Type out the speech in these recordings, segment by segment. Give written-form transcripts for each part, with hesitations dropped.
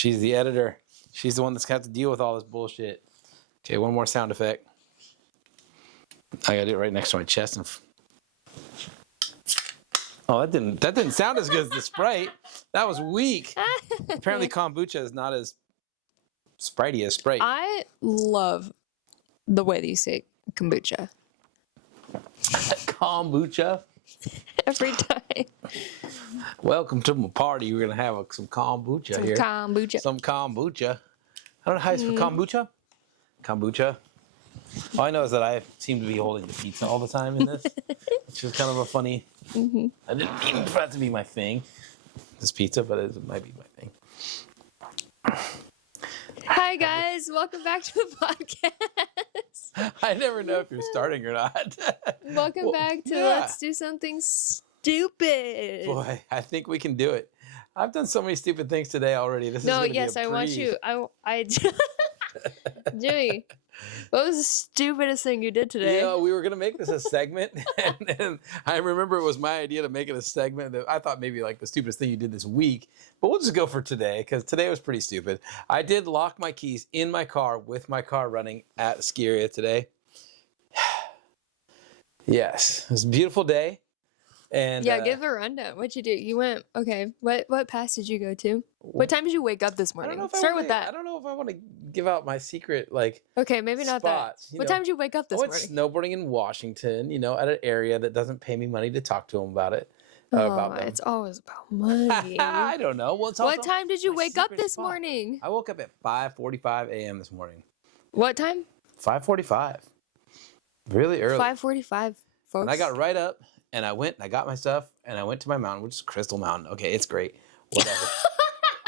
She's the editor. She's the one that's got to deal with all this bullshit. Okay, one more sound effect. I gotta do it right next to my chest. Oh, that didn't sound as good as the Sprite. That was weak. Apparently, kombucha is not as Spritey as Sprite. I love the way that you say kombucha. Kombucha. Every time. Welcome to my party. We're gonna have some kombucha here. Kombucha. Some kombucha. I don't know how you spell kombucha. Kombucha. All I know is that I seem to be holding the pizza all the time in this, which is kind of a funny. I didn't mean for that to be my thing, this pizza, but it might be my thing. Hi guys, welcome back to the podcast. I never know if you're starting or not. Welcome back to Let's Do Something Stupid. Boy, I think we can do it. I've done so many stupid things today already. This is gonna be a I want you. Jimmy, what was the stupidest thing you did today? You know, we were going to make this a segment, and I remember it was my idea to make it a segment that I thought maybe like the stupidest thing you did this week, but we'll just go for today because today was pretty stupid. I did lock my keys in my car with my car running at the ski area today. Yes, it was a beautiful day. And yeah, give a rundown. What'd you do? You went, okay, what pass did you go to? What time did you wake up this morning? Start with that. I don't know if I want to give out my secret, like, okay, maybe not spots, that. What time did you wake up this morning? I went snowboarding in Washington, at an area that doesn't pay me money to talk to them about it. It's always about money. I don't know. Well, what time did you wake up this morning? I woke up at 5:45 a.m. this morning. What time? 5:45. Really early. 5:45, folks. And I got right up. And I went and I got my stuff and I went to my mountain, which is Crystal Mountain. Okay, it's great. Whatever.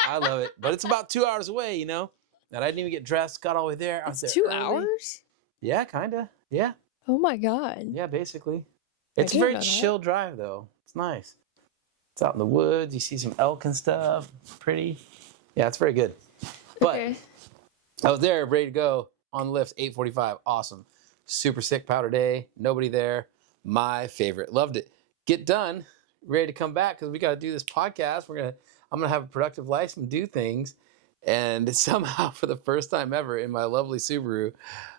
I love it. But it's about 2 hours away, And I didn't even get dressed, got all the way there. I was there 2 early. hours? Yeah, kind of. Yeah. Oh my God. Yeah, basically. It's a very chill drive, though. It's nice. It's out in the woods. You see some elk and stuff. Pretty. Yeah, it's very good. But okay. I was there, ready to go on the lift, 8:45. Awesome. Super sick powder day. Nobody there. My favorite. Loved it. Get done. Ready to come back because we got to do this podcast. I'm gonna have a productive life and do things. And somehow, for the first time ever in my lovely Subaru,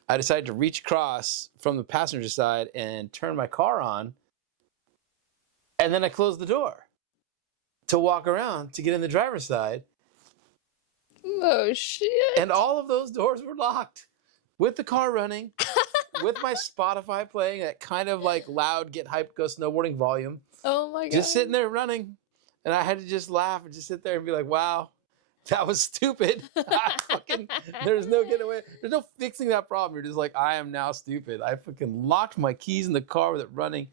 I decided to reach across from the passenger side and turn my car on. And then I closed the door to walk around to get in the driver's side. Oh shit! And all of those doors were locked with the car running. With my Spotify playing at kind of like loud, get hyped, go snowboarding volume. Oh my God. Just sitting there running. And I had to just laugh and just sit there and be like, wow, that was stupid. There's no getting away. There's no fixing that problem. You're just like, I am now stupid. I fucking locked my keys in the car with it running.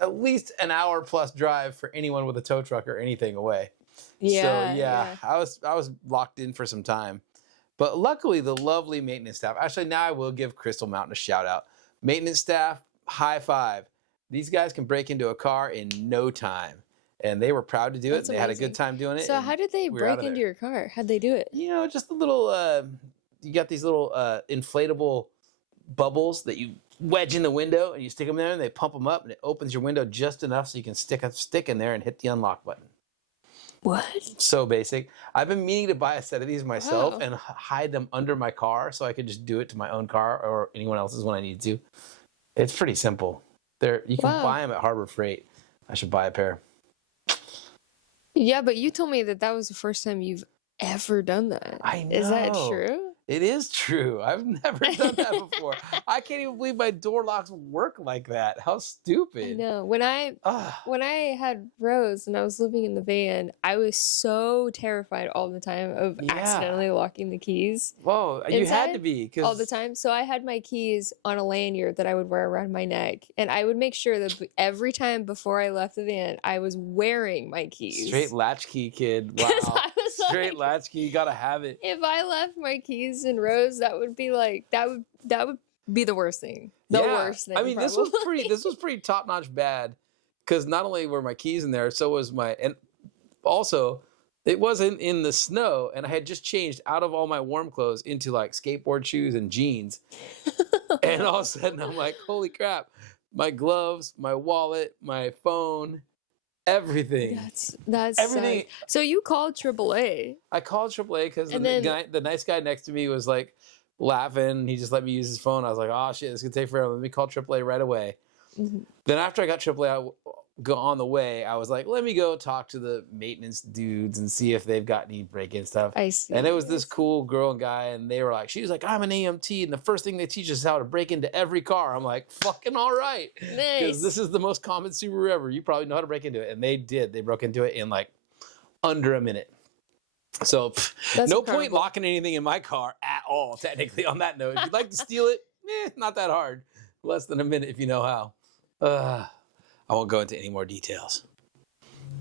At least an hour plus drive for anyone with a tow truck or anything away. Yeah. So yeah. I was locked in for some time. But luckily, the lovely maintenance staff. Actually, now I will give Crystal Mountain a shout out. Maintenance staff, high five. These guys can break into a car in no time. And they were proud to do it. They had a good time doing it. So how did they break into your car? How'd they do it? Just a little, you got these little inflatable bubbles that you wedge in the window and you stick them there and they pump them up and it opens your window just enough so you can stick a stick in there and hit the unlock button. What? So basic. I've been meaning to buy a set of these myself and hide them under my car so I could just do it to my own car or anyone else's when I need to. It's pretty simple. You can buy them at Harbor Freight. I should buy a pair. Yeah, but you told me that was the first time you've ever done that. I know. Is that true? It is true. I've never done that before. I can't even believe my door locks work like that. How stupid. I know. When I had Rose and I was living in the van, I was so terrified all the time of accidentally locking the keys. Whoa, you had to be. All the time. So I had my keys on a lanyard that I would wear around my neck. And I would make sure that every time before I left the van, I was wearing my keys. Straight latchkey kid. Wow. Straight latchkey. You got to have it. If I left my keys in Rose, that would be like, that would be the worst thing. Worst thing. I mean, this was pretty top notch bad because not only were my keys in there, so was and also it wasn't in the snow and I had just changed out of all my warm clothes into like skateboard shoes and jeans. And all of a sudden I'm like, holy crap, my gloves, my wallet, my phone, everything. That's Everything. So you called AAA. I called AAA because And then- the nice guy next to me was like laughing. He just let me use his phone. I was like, oh shit, this is gonna take forever. Let me call AAA right away. Mhm. Then after I got AAA, go on the way, I was like, let me go talk to the maintenance dudes and see if they've got any break-in stuff. I see. And it was this cool girl and guy, and they were like, she was like, I'm an EMT, and the first thing they teach us is how to break into every car. I'm like, fucking all right. Because Nice. this is the most common Subaru ever. You probably know how to break into it. And they did. They broke into it in like under a minute. So That's no incredible. point locking anything in my car at all, technically, on that note. If you'd like to steal it, not that hard. Less than a minute if you know how. I won't go into any more details.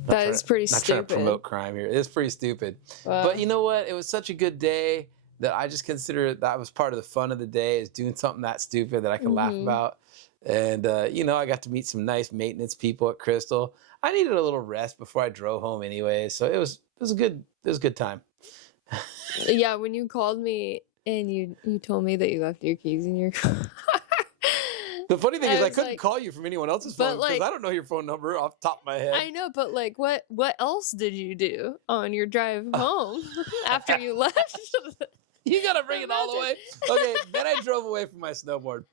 That is pretty Not stupid. trying to promote crime here. It's pretty stupid. Wow. But you know what? It was such a good day that I just consider that was part of the fun of the day, is doing something that stupid that I could laugh about. And, I got to meet some nice maintenance people at Crystal. I needed a little rest before I drove home anyway. So it was a good time. Yeah, when you called me and you told me that you left your keys in your car. The funny thing is I was couldn't like- call you from anyone else's But, phone because like- I don't know your phone number off the top of my head. I know, but like what else did you do on your drive home after you left? You got to bring it all the way. Okay, then I drove away from my snowboard.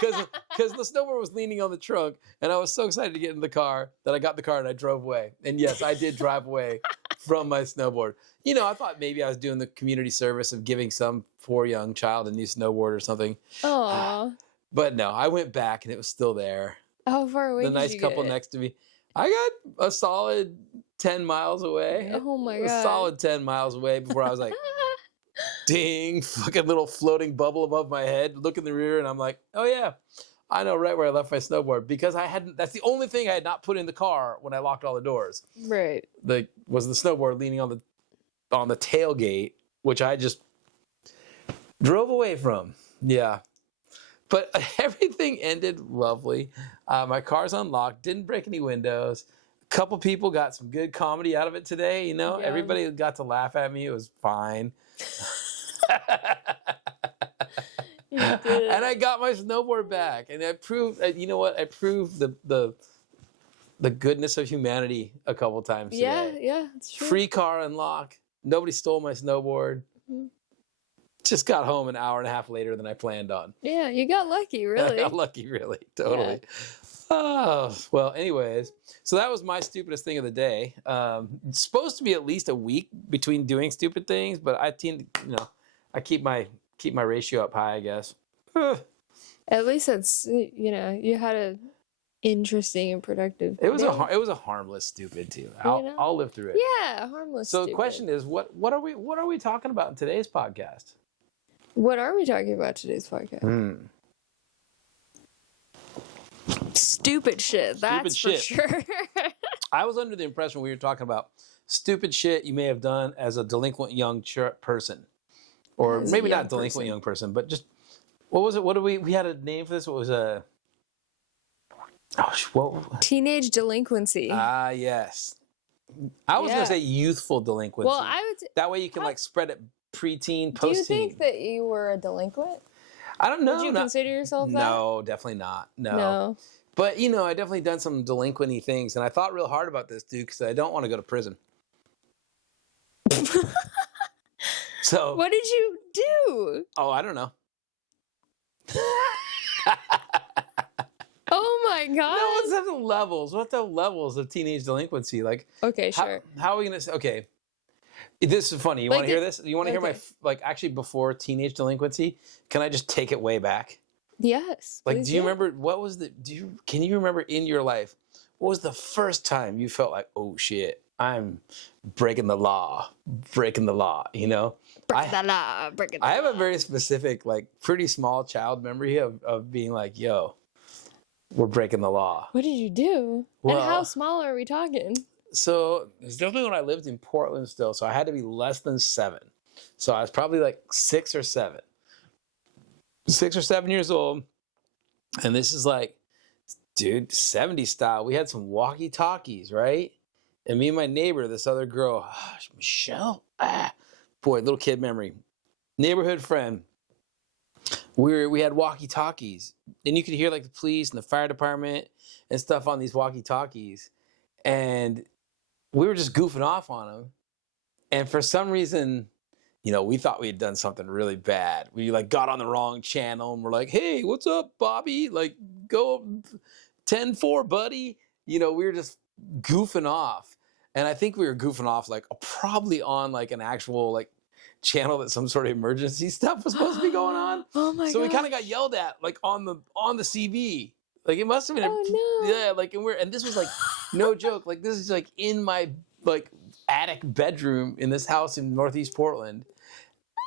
Because the snowboard was leaning on the trunk, and I was so excited to get in the car that I got in the car and I drove away. And yes, I did drive away from my snowboard. I thought maybe I was doing the community service of giving some poor young child a new snowboard or something. Aw. But no, I went back and it was still there. How far away The did nice you couple get? next to me. I got a solid 10 miles away. Oh my A God. solid 10 miles away before I was like, ding, fucking little floating bubble above my head. Look in the rear and I'm like, oh yeah, I know right where I left my snowboard, because that's the only thing I had not put in the car when I locked all the doors. Right. Was the snowboard leaning on the tailgate, which I just drove away from. Yeah. But everything ended lovely. My car's unlocked, didn't break any windows. A couple people got some good comedy out of it today. Yeah. Everybody got to laugh at me. It was fine. You did. And I got my snowboard back, and I proved. You know what? I proved the goodness of humanity a couple times today. Yeah, it's true. Free car unlock. Nobody stole my snowboard. Mhm. Just got home an hour and a half later than I planned on. Yeah, you got lucky, really. I got lucky, really. Totally. Oh, well, anyways. So that was my stupidest thing of the day. It's supposed to be at least a week between doing stupid things, but I keep my ratio up high, I guess. At least it's you had a interesting and productive. It was day. it was a harmless stupid too. I'll live through it. Yeah, harmless. So the stupid. question is, what are we talking about in today's podcast? What are we talking about today's podcast? Stupid shit. That's for shit. sure. I was under the impression we were talking about stupid shit you may have done as a delinquent young person, or As a maybe young not delinquent person. young person, but just what was it? What did we had a name for this? What was a what? Teenage delinquency. Yes. I was Yeah. gonna say youthful delinquency. Well, I would. that way you can like spread it preteen, Do you post-teen. think that you were a delinquent? I don't know. Would you consider yourself that? No, definitely not. No. But I definitely done some delinquent-y things, and I thought real hard about this, dude, because I don't want to go to prison. So. What did you do? Oh, I don't know. Oh my god. No, what's the levels? What the levels of teenage delinquency? Like, Okay, sure. how are we gonna say? Okay, this is funny. You Like want to hear this? You want to hear my okay. actually before teenage delinquency? Can I just take it way back? Yes. Like, please do you remember what was can you remember in your life, what was the first time you felt like, oh shit, I'm breaking the law, Break the law. Break the I have law. a very specific, like pretty small child memory of being like, yo, we're breaking the law. What did you do? Well- And how small are we talking? So it's definitely when I lived in Portland still. So I had to be less than 7. So I was probably like 6 or 7. 6 or 7 years old. And this is like, dude, 70s style. We had some walkie-talkies, right? And me and my neighbor, this other girl, Michelle, boy, little kid memory. Neighborhood friend. We had walkie-talkies. And you could hear like the police and the fire department and stuff on these walkie-talkies. and we were just goofing off on him. And for some reason, we thought we had done something really bad. We like got on the wrong channel and we're like, hey, what's up, Bobby? Like, go 10-4, buddy. We were just goofing off. And I think we were goofing off like probably on like an actual like channel that some sort of emergency stuff was supposed to be going on. Oh my god. So we kind of got yelled at like on the CV. Like it must have been yeah, like and this was like no joke. Like this is like in my like attic bedroom in this house in Northeast Portland.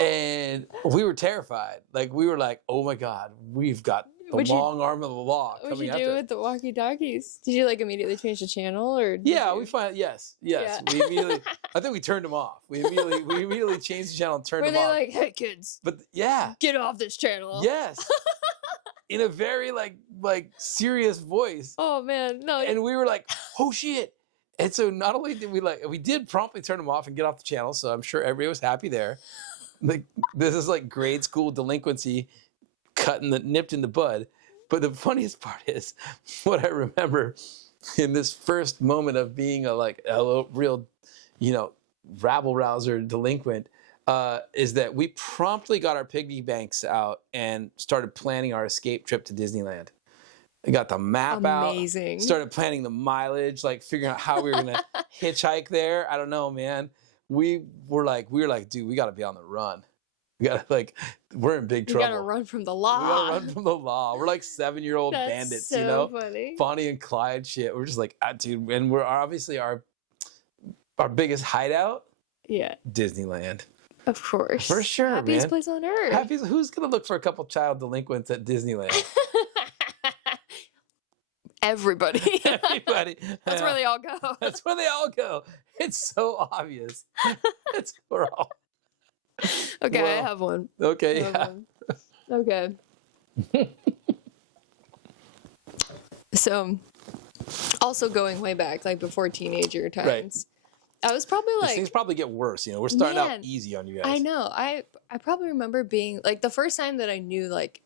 And we were terrified. Like we were like, oh my God, we've got the long arm of the law coming after. What'd you do with the walkie-talkies? Did you like immediately change the channel or? Yeah, we find yes. Yeah. We immediately. I think we turned them off. We immediately changed the channel and turned them off. Were they like, hey kids? But yeah, get off this channel. Yes. In a very like serious voice. Oh man, no. And we were like, oh shit. And so not only did we did promptly turn them off and get off the channel, so I'm sure everybody was happy there. Like this is like grade school delinquency nipped in the bud. But the funniest part is what I remember in this first moment of being a real, rabble rouser delinquent, is that we promptly got our piggy banks out and started planning our escape trip to Disneyland. We got the map out, started planning the mileage, like figuring out how we were going to hitchhike there. I don't know, man. We were like, dude, we got to be on the run. We got to we're in big trouble. We got to run from the law. We got to run from the law. We're like 7-year-old bandits, so funny. Bonnie and Clyde shit. We're just like, dude, and we're obviously our biggest hideout. Yeah. Disneyland. Of course. For sure, Happiest man. place on earth. Who's going to look for a couple child delinquents at Disneyland? Everybody. Everybody. That's where they all go. That's where they all go. It's so obvious. We're all. Okay, well, I have one. Okay, yeah. Okay. So, also going way back, like before teenager times, right. I was probably like... These things probably get worse, We're starting out easy on you guys. I know. I probably remember being, like, the first time that I knew, like,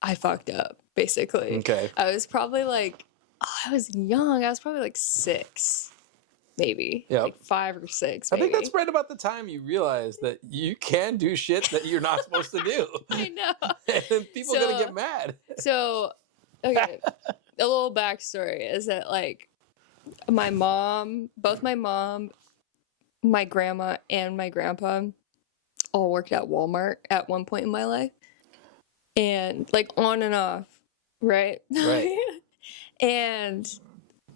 I fucked up, basically. Okay. I was probably like... I was young. I was probably like 6, maybe. Yep. Like 5 or 6, maybe. I think that's right about the time you realize that you can do shit that you're not supposed to do. I know. And people are going to get mad. So, okay. A little backstory is that, like, my mom, my grandma, and my grandpa all worked at Walmart at one point in my life. And, like, on and off, right? Right. And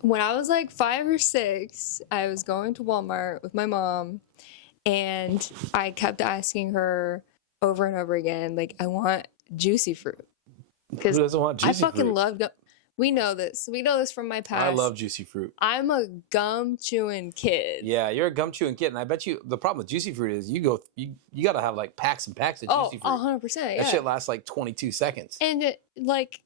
when I was like 5 or 6, I was going to Walmart with my mom, and I kept asking her over and over again, like, I want juicy fruit. Because who doesn't want juicy fruit? I fucking love we know this. We know this from my past. I love juicy fruit. I'm a gum chewing kid. Yeah, you're a gum chewing kid, and I bet you the problem with juicy fruit is you got to have like packs and packs of juicy fruit. 100%. Yeah. That shit lasts like 22 seconds. And it, like,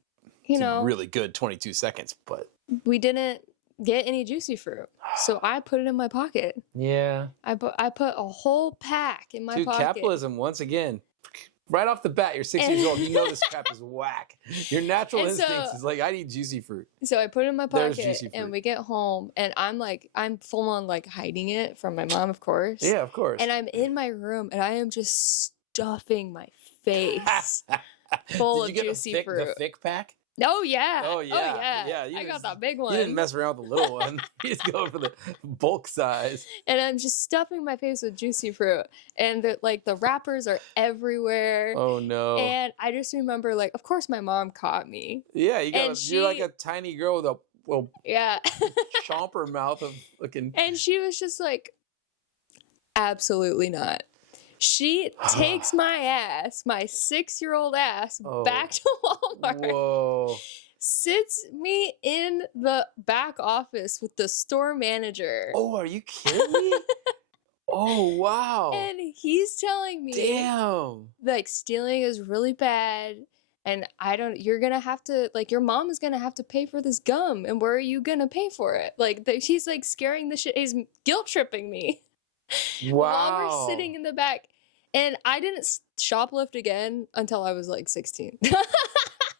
it's really good 22 seconds, but we didn't get any juicy fruit, so I put it in my pocket. Yeah, I put a whole pack in my pocket. Capitalism once again. Right off the bat, you're 6 years old. You know this crap is whack. Your natural instincts is like, I need juicy fruit. So I put it in my pocket, and we get home, and I'm full on like hiding it from my mom, of course. Yeah, of course. And I'm in my room, and I am just stuffing my face full of juicy fruit. The thick pack? Oh yeah. Oh yeah. Yeah. I got that big one. You didn't mess around with the little one. You just go for the bulk size. And I'm just stuffing my face with juicy fruit, and the wrappers are everywhere. Oh no. And I just remember, like, of course my mom caught me. Yeah, you're like a tiny girl with a little chomper mouth of looking. And she was just like, absolutely not. She takes my ass, my 6-year-old ass, back to Walmart. Whoa. Sits me in the back office with the store manager. Oh, are you kidding me? Oh, wow. And he's telling me, damn, like, stealing is really bad. And you're going to have to, like, your mom is going to have to pay for this gum. And where are you going to pay for it? Like, she's, like, scaring the shit. He's guilt tripping me. Wow. While we're sitting in the back. And I didn't shoplift again until I was like 16.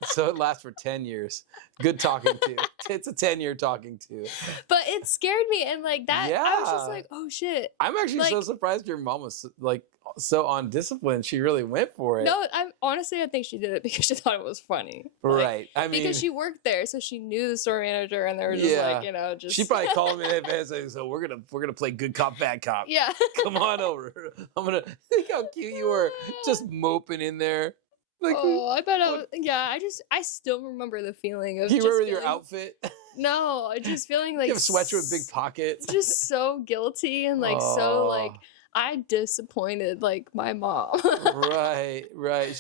So it lasts for 10 years. Good talking to. It's a 10-year talking to. But it scared me, and like that, I was just Yeah. like, oh shit. I'm actually so Like- surprised your mom was like so on discipline. She really went for it. No, I think she did it because she thought it was funny. Like, Right. I mean, because she worked there, so she knew the store manager, and they were just Yeah. like, you know, just she probably called him in advance saying, so we're gonna play good cop, bad cop. yeah. Come on over. I'm gonna think how cute you were, just moping in there. Like, Oh, I bet I still remember the feeling of do you just remember your feeling- outfit? No, just feeling like You have a sweatshirt with big pockets. just so guilty and like so like Oh. I disappointed like my mom. Right.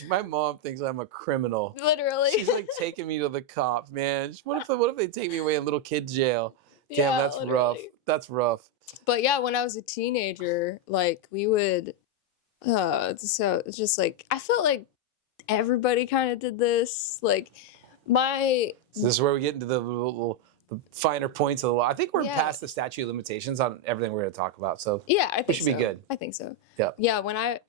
My mom thinks I'm a criminal. Literally. She's like taking me to the cops, man. What if they take me away in little kid jail? Damn, Yeah, that's rough. literally. That's rough. But yeah, when I was a teenager, like we would so it's just like I felt like everybody kind of did this. Like my So this is where we get into the finer points of the law. I think we're Yeah. past the statute of limitations on everything we're going to talk about. So yeah, I think should be so. good. I think so. Yep. Yeah, when I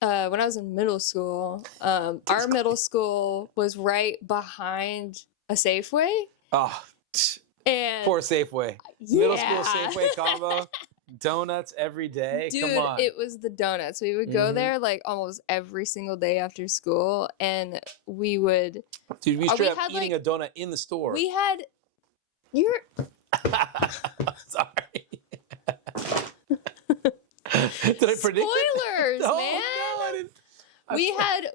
was in middle school, our middle school was right behind a Safeway. oh, And poor Safeway. yeah. Middle school Safeway combo. Donuts every day. Dude, Come on. it was the donuts. We would go Mhm. there like almost every single day after school, and we would. Dude, we we straight up had, eating like- a donut in the store. We had. You're. Sorry. Did I predict it? Spoilers, No, man. no, I didn't.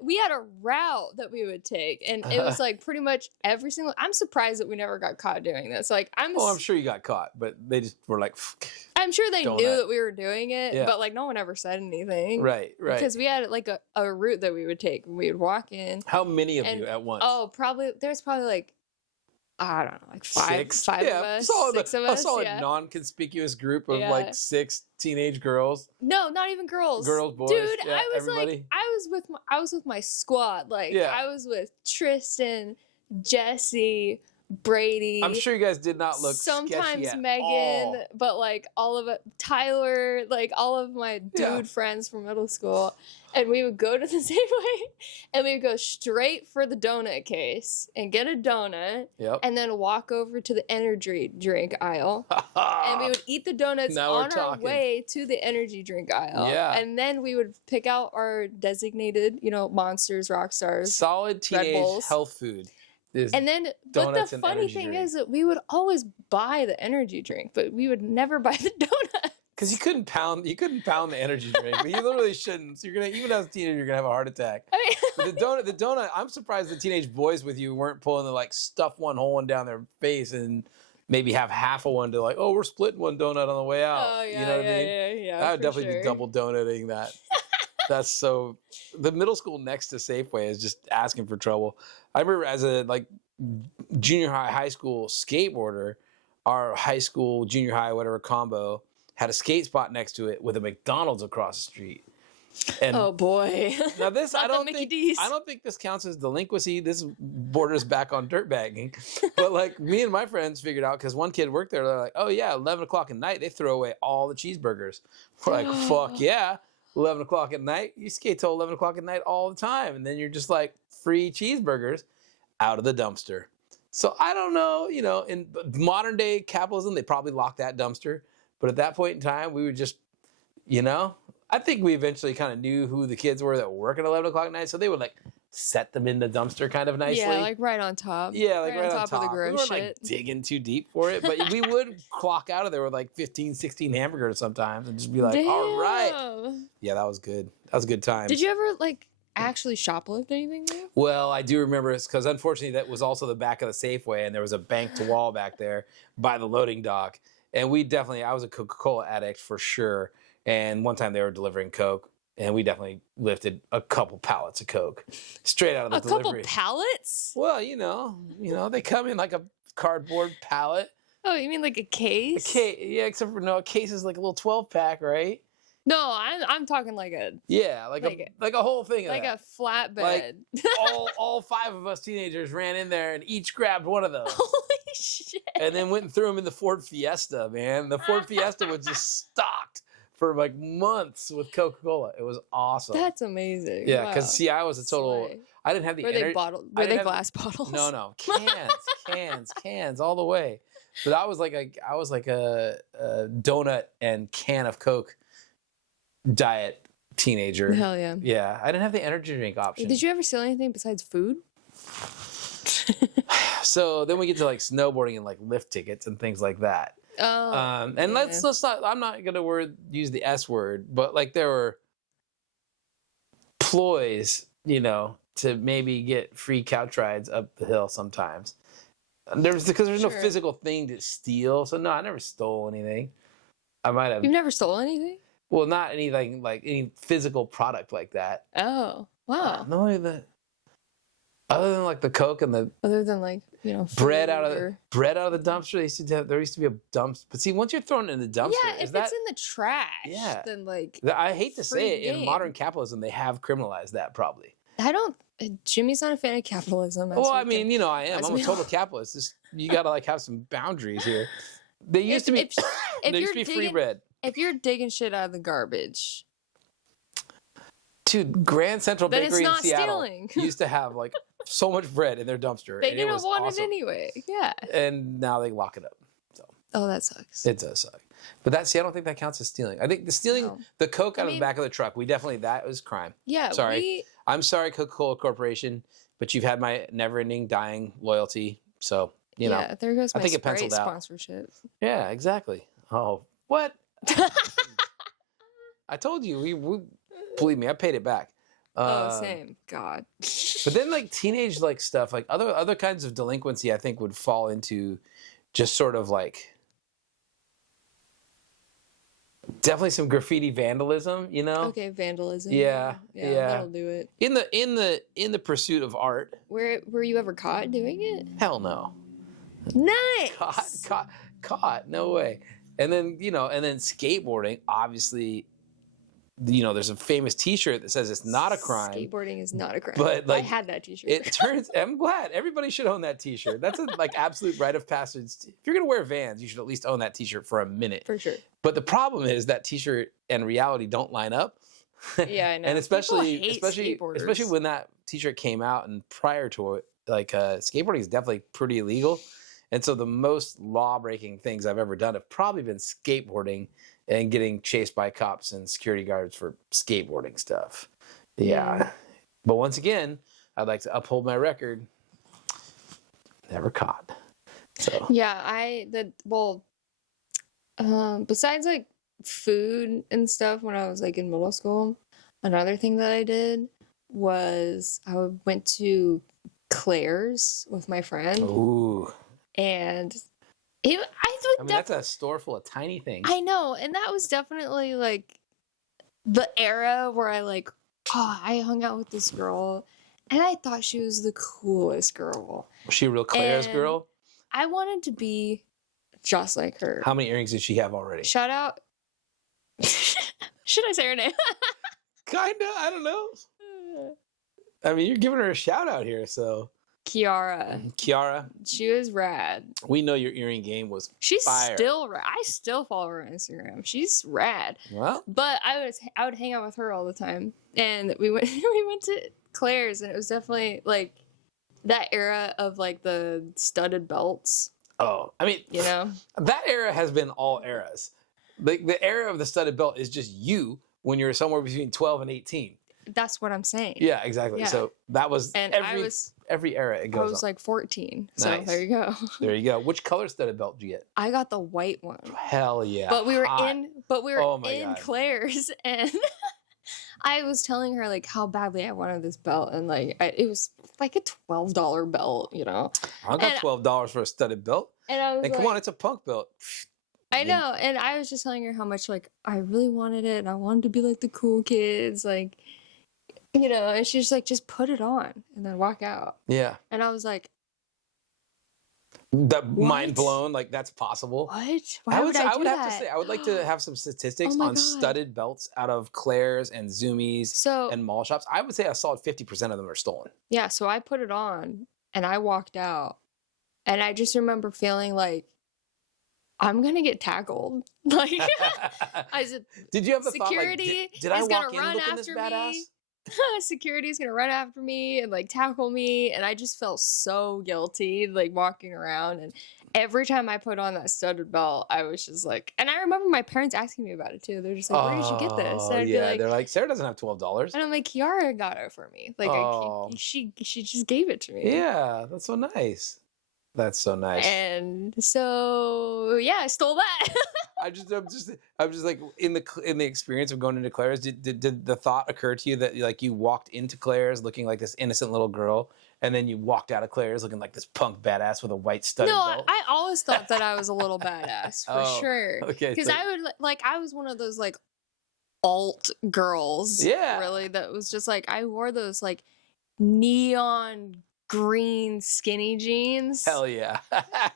We had a route that we would take, and it was like pretty much every single. I'm surprised that we never got caught doing this. Like I'm sure you got caught, but they just were like, I'm sure they donut. knew that we were doing it, Yeah. but like no one ever said anything. right. Because we had like a route that we would take. We would walk in. How many of And- you at once? Oh, there's probably like I don't know, like five Six? of Yeah, us, solid, 6 of a us. solid Yeah. non-conspicuous group of Yeah. like 6 teenage girls. No, not even girls. Girls, boys, Dude, yeah, I was everybody. like, I was with my squad. Like, Yeah. I was with Tristan, Jesse, Brady. I'm sure you guys did not look sometimes sketchy at Megan, all. but like all of it, Tyler, like all of my dude Yeah. friends from middle school. And we would go to the Safeway and we would go straight for the donut case and get a donut Yep. and then walk over to the energy drink aisle. And we would eat the donuts Now we're on our talking. way to the energy drink aisle. Yeah. And then we would pick out our designated, Monsters, Rockstars. Solid teenage Bulls. health food. Is And then, but donuts the and funny energy thing drink. is that we would always buy the energy drink, but we would never buy the donut. because you couldn't pound the energy drink, but you literally shouldn't. So you're gonna, even as a teenager, you're gonna have a heart attack. I mean, But the donut. I'm surprised the teenage boys with you weren't pulling the like stuff one whole one down their face and maybe have half of one to like, oh, we're splitting one donut on the way out. oh yeah, you know what I mean? yeah. I would for definitely sure. be double donutting that. That's so. The middle school next to Safeway is just asking for trouble. I remember as a like junior high school skateboarder, our high school, junior high, whatever combo had a skate spot next to it with a McDonald's across the street. And Oh boy. now this, Not I the don't Mickey think, D's. I don't think this counts as delinquency. This borders back on dirtbagging. But like me and my friends figured out because one kid worked there. They're like, oh yeah, 11 o'clock at night they throw away all the cheeseburgers. We're like, fuck yeah, 11 o'clock at night. You skate till 11 o'clock at night all the time, and then you're just like free cheeseburgers out of the dumpster. So I don't know, in modern day capitalism, they probably locked that dumpster. But at that point in time, we would just, I think we eventually kind of knew who the kids were that were working at 11 o'clock at night. So they would like set them in the dumpster kind of nicely. Yeah, like right on top. Yeah, like right on top. of the We gross weren't like shit. digging too deep for it, but we would clock out of there with like 15, 16 hamburgers sometimes and just be like, all right. Damn. Yeah, that was good. That was a good time. Did you ever like actually shoplift anything there? Well, I do remember it because unfortunately that was also the back of the Safeway and there was a bank to wall back there by the loading dock. And I was a Coca-Cola addict for sure. And one time they were delivering Coke and we definitely lifted a couple pallets of Coke straight out of the A delivery. couple pallets? Well, they come in like a cardboard pallet. Oh, you mean like a case? Yeah, except for a case is like a little 12-pack, right? No, I'm talking like a Yeah, like a whole thing of like that. a flatbed. Like, all 5 of us teenagers ran in there and each grabbed one of those. Holy shit! And then went and threw them in the Ford Fiesta, man. The Ford Fiesta was just stocked for like months with Coca-Cola. It was awesome. That's amazing. Yeah, Wow. because see, I was a total. Slay. I didn't have the Were they energy. bottle? I Were they didn't have- glass bottles? No, cans, all the way. But I was like a donut and can of Coke diet teenager. Hell yeah. Yeah, I didn't have the energy drink option. Did you ever steal anything besides food? So then we get to like snowboarding and like lift tickets and things like that. Oh. And yeah. let's not. I'm not gonna use the S word, but like there were ploys, to maybe get free couch rides up the hill sometimes. Because there's no Sure. physical thing to steal. So no, I never stole anything. I might have. You've never stolen anything? Well, not anything like any physical product like that. Oh, wow. No, other than like the Coke and the Other than like, bread food out of or- the dumpster, there used to be a dumpster. But see, once you're thrown in the dumpster, Yeah, if it's in the trash, Yeah. then like I hate to say free it, in game. modern capitalism, they have criminalized that probably. I don't. Jimmy's not a fan of capitalism. Well, I mean, I am. as I'm a we total all- capitalist. You gotta like have some boundaries here. They used to be. if There used you're to be free digging- bread. If you're digging shit out of the garbage, Dude, Grand Central then it's Bakery in not Seattle stealing. used to have like so much bread in their dumpster. They and didn't it was want awesome. it anyway. Yeah. And now they lock it up. So Oh, that sucks. it does suck. But I don't think that counts as stealing. I think the stealing No. the Coke out I of the mean- back of the truck, that was crime. Yeah. Sorry. I'm sorry, Coca-Cola Corporation, but you've had my never-ending, dying loyalty. So, Yeah. There goes I my think it Sprite penciled out. sponsorship. Yeah, exactly. Oh, what? I told you. We believe me, I paid it back. Same. God. But then like teenage like stuff, like other kinds of delinquency, I think would fall into just sort of like definitely some graffiti vandalism, Okay, vandalism. Yeah, yeah. That'll do it. In the pursuit of art. Were you ever caught doing it? Hell no. Nice. Caught. No way. And then, and then skateboarding, obviously, there's a famous T-shirt that says it's not a crime. Skateboarding is not a crime. But, like, I had that T-shirt. I'm glad everybody should own that T-shirt. That's a like absolute rite of passage. If you're gonna wear Vans, you should at least own that T-shirt for a minute. For sure. But the problem is that T-shirt and reality don't line up. Yeah, I know. And especially People hate skateboarders. especially when that T-shirt came out and prior to it, like skateboarding is definitely pretty illegal. And so the most law-breaking things I've ever done have probably been skateboarding and getting chased by cops and security guards for skateboarding stuff. Yeah. But once again, I'd like to uphold my record. Never caught. So Yeah, besides like food and stuff when I was like in middle school, another thing that I did was I went to Claire's with my friend ooh. and I mean, that's a store full of tiny things. I know, and that was definitely like the era where I hung out with this girl and I thought she was the coolest girl. Was she a real Claire's And girl? I wanted to be just like her. How many earrings did she have already? Shout out. Should I say her name? Kinda, I don't know. I mean, you're giving her a shout out here, so Kiara. Kiara, She was rad. we know your earring game was She's fire. still rad. I still follow her on Instagram. She's rad. Well. But I would hang out with her all the time. And we went to Claire's and it was definitely like that era of like the studded belts, Oh, I mean, that era has been all eras. The era of the studded belt is just you when you're somewhere between 12 and 18. That's what I'm saying. Yeah, exactly. Yeah. So that was And every era it I goes was on. like 14. So Nice. there you go. There you go. Which color studded belt did you get? I got the white one. Hell yeah. But we were hot. Oh my in God. Claire's and I was telling her like how badly I wanted this belt and like it was like a $12 belt, I got And- $12 for a studded belt. And I was And like, come on, it's a punk belt. I know, and I was just telling her how much like I really wanted it and I wanted to be like the cool kids, like and she's like, just put it on and then walk out. Yeah. And I was like, That What? mind blown, like that's possible. what? Why would I I do would that? have to say, I would like to have some statistics Oh my on God. studded belts out of Claire's and Zoomies So and mall shops. I would say a solid 50% of them are stolen. yeah, so I put it on and I walked out. And I just remember feeling like I'm gonna get tackled. Like, I said, Did you have the thought, like, security did I is gonna walk in run looking this after badass? me. Security is gonna run after me and like tackle me, and I just felt so guilty, like walking around. And every time I put on that studded belt, I was just like, and I remember my parents asking me about it too. They're just like, "Where did you get this?" And I'd be like, they're like, Sarah doesn't have $12. and I'm like, Kiara got it for me. Like, Oh. she just gave it to me. Yeah, that's so nice. That's so nice. And so yeah, I stole that. I'm just like in the experience of going into Claire's. Did the thought occur to you that like you walked into Claire's looking like this innocent little girl, and then you walked out of Claire's looking like this punk badass with a white studded belt? I always thought that I was a little badass for sure. Okay, because I would like I was one of those like alt girls. Yeah. Really, that was just like I wore those like neon green skinny jeans. Hell yeah.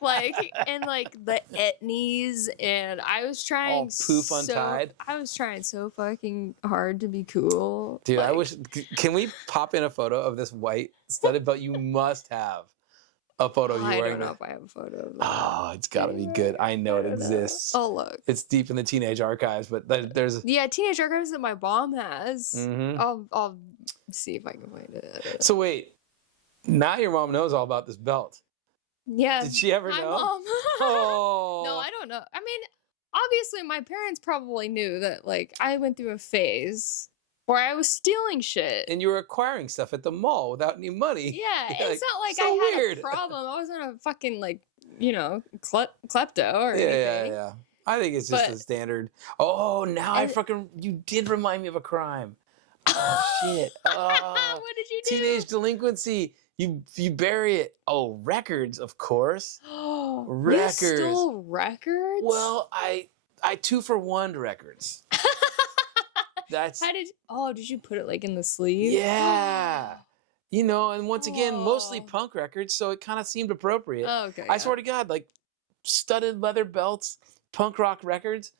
Like and like the etnies, and I was trying all poof untied. I was trying so fucking hard to be cool. Dude, I like, wish. Can we pop in a photo of this white studded belt? You must have a photo of you I wearing don't know it. if I have a photo of that. Oh, it's got to be good. I know it exists. Oh look, It's deep in the teenage archives, but there's. yeah, teenage archives that my mom has. Mhm. I'll see if I can find it. So wait, now your mom knows all about this belt. Yeah. Did she ever my know? mom. Oh. No, I don't know. I mean, obviously my parents probably knew that like I went through a phase where I was stealing shit. And you were acquiring stuff at the mall without any money. Yeah, You're it's not like so I had weird. a problem. I wasn't a fucking like, klepto or Yeah, anything. yeah. I think it's just But- a standard. Oh, now I And- fucking. You did remind me of a crime. Oh shit. Oh. What did you do? Teenage delinquency. You bury it. Oh, records, of course. Records. You stole records? Well, I 2-for-1 records. That's did you put it like in the sleeve? yeah. You know, and once again, mostly Oh. punk records, so it kind of seemed appropriate. Oh, okay. I swear to God, like studded leather belts, punk rock records,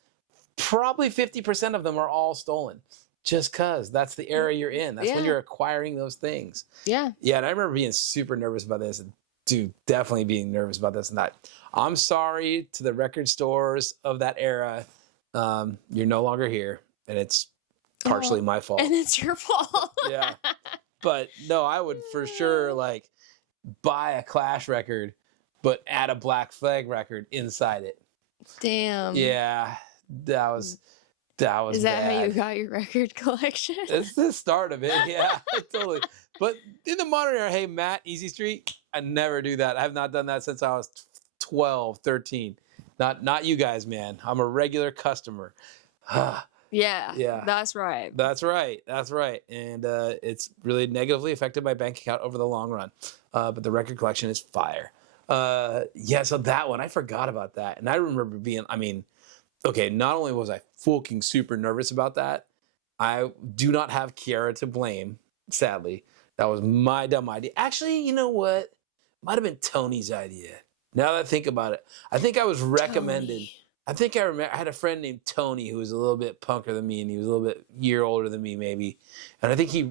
probably 50% of them are all stolen. Just cause that's the era you're in. That's when Yeah. you're acquiring those things. Yeah. Yeah, and I remember being super nervous about this. Dude, definitely being nervous about this and that. I'm sorry to the record stores of that era. You're no longer here, and it's partially my fault. And it's your fault. Yeah. But no, I would for sure like buy a Clash record, but add a Black Flag record inside it. Damn. Yeah, that was Is that bad. how you got your record collection? It's the start of it. Yeah, totally. But in the modern era, hey, Matt, Easy Street, I never do that. I have not done that since I was 12, 13. Not you guys, man. I'm a regular customer. Yeah. Yeah. That's right. That's right. That's right. And it's really negatively affected my bank account over the long run. But the record collection is fire. Yeah, so that one, I forgot about that. And I remember being, okay, not only was I fucking super nervous about that, I do not have Kiara to blame, sadly. That was my dumb idea. Actually, you know what? Might have been Tony's idea. Now that I think about it, I think I was recommended. Tony. I think I remember I had a friend named Tony who was a little bit punker than me, and he was a little bit year older than me, maybe. And I think he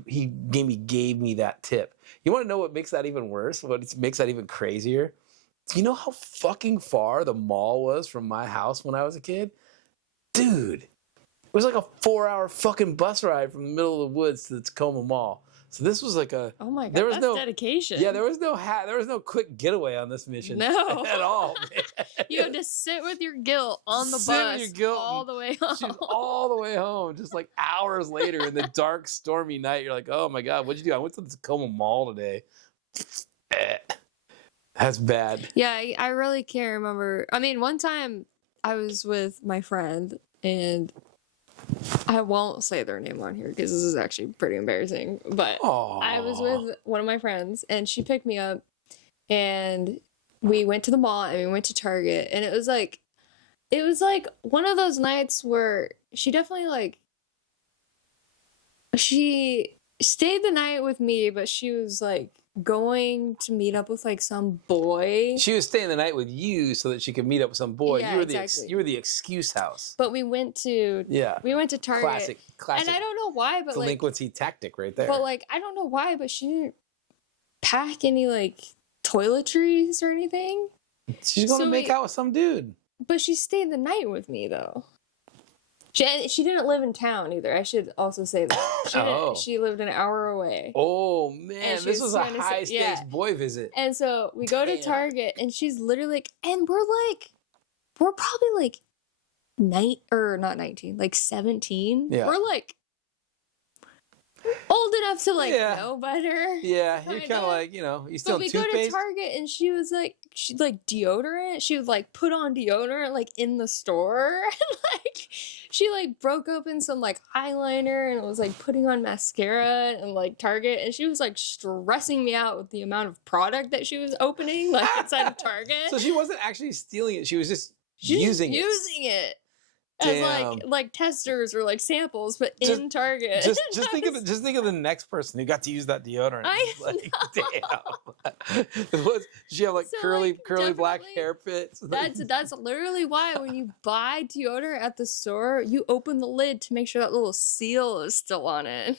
gave me that tip. You want to know what makes that even worse? What makes that even crazier? Do you know how fucking far the mall was from my house when I was a kid? Dude, it was like a 4-hour fucking bus ride from the middle of the woods to the Tacoma Mall. So this was like a Oh my God. there was That's no dedication. yeah, there was no quick getaway on this mission. No. At all. Man. You had to sit with your guilt on the Sit with bus your guilt all and the way She's home. all the way home, just like hours later in the dark, stormy night. You're like, oh my God, what'd you do? I went to the Tacoma Mall today. That's bad. Yeah, I really can't remember. I mean, one time I was with my friend, and I won't say their name on here because this is actually pretty embarrassing. But I was with one of my friends, and she picked me up, and we went to the mall and we went to Target, and it was like one of those nights where she definitely she stayed the night with me, but she was like going to meet up with like some boy. She was staying the night with you so that she could meet up with some boy. Yeah, you were exactly. you were the excuse house. But we went to Target. Classic And I don't know why, but delinquency tactic right there. But I don't know why, but she didn't pack any toiletries or anything. She's going to make out with some dude. But she stayed the night with me though. She didn't live in town either. I should also say that. Oh. She lived an hour away. Oh man, this was a high stakes boy visit. And so we go to Target, and she's literally like, and we're probably like not 19, like 17. Yeah. We're like old enough to like know better. Yeah, you're kind of like, you still toothpaste. But we go to Target, and she like deodorant. She would like put on deodorant like in the store. And like she like broke open some like eyeliner and was like putting on mascara and like Target, and she was like stressing me out with the amount of product that she was opening like inside of Target. So she wasn't actually stealing it. She was just using it. Damn. As like testers or like samples, but in Target. Just think of the next person who got to use that deodorant. Damn. Did she have like curly black hair pits? That's literally why when you buy deodorant at the store, you open the lid to make sure that little seal is still on it.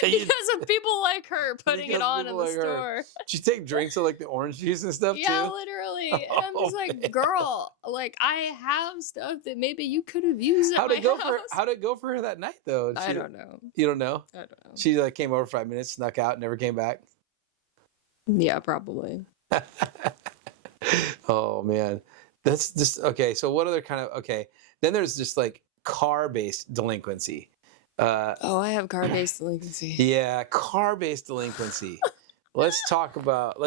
Because of people like her putting it on in the store. She take drinks of like the orange juice and stuff too? Yeah, literally. And I'm just like, girl, like I have stuff that maybe you could have used at my house. How'd it go for her that night though? I don't know. You don't know? I don't know. She like came over 5 minutes, snuck out, never came back? Yeah, probably. Oh man. That's just okay. So what other kind of then there's just like car-based delinquency. I have car-based delinquency. Yeah, car-based delinquency. Let's talk about,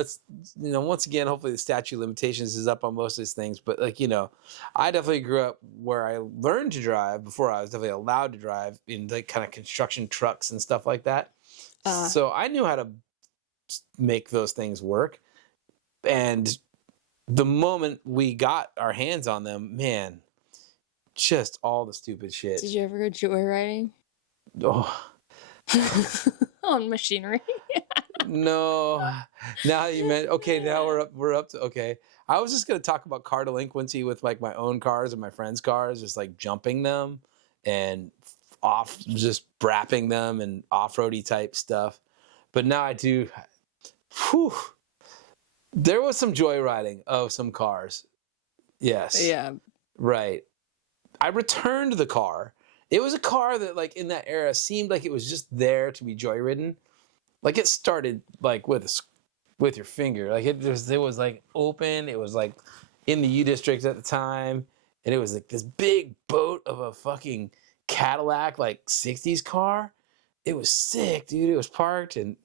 once again, hopefully the statute of limitations is up on most of these things, but I definitely grew up where I learned to drive before I was definitely allowed to drive in like kind of construction trucks and stuff like that. So I knew how to make those things work. And the moment we got our hands on them, man, just all the stupid shit. Did you ever go joyriding? Oh. On machinery? No. Now you meant now we're up to I was just gonna talk about car delinquency with like my own cars and my friends' cars, just like jumping them and just brapping them and off-roady type stuff. But now I do there was some joyriding of some cars. Yes. Yeah. Right. I returned the car. It was a car that, like, in that era seemed like it was just there to be joyridden. Like, it started, like, with your finger. Like, it was, like, open. It was, like, in the U district at the time. And it was, like, this big boat of a fucking Cadillac, like, 60s car. It was sick, dude. It was parked. And,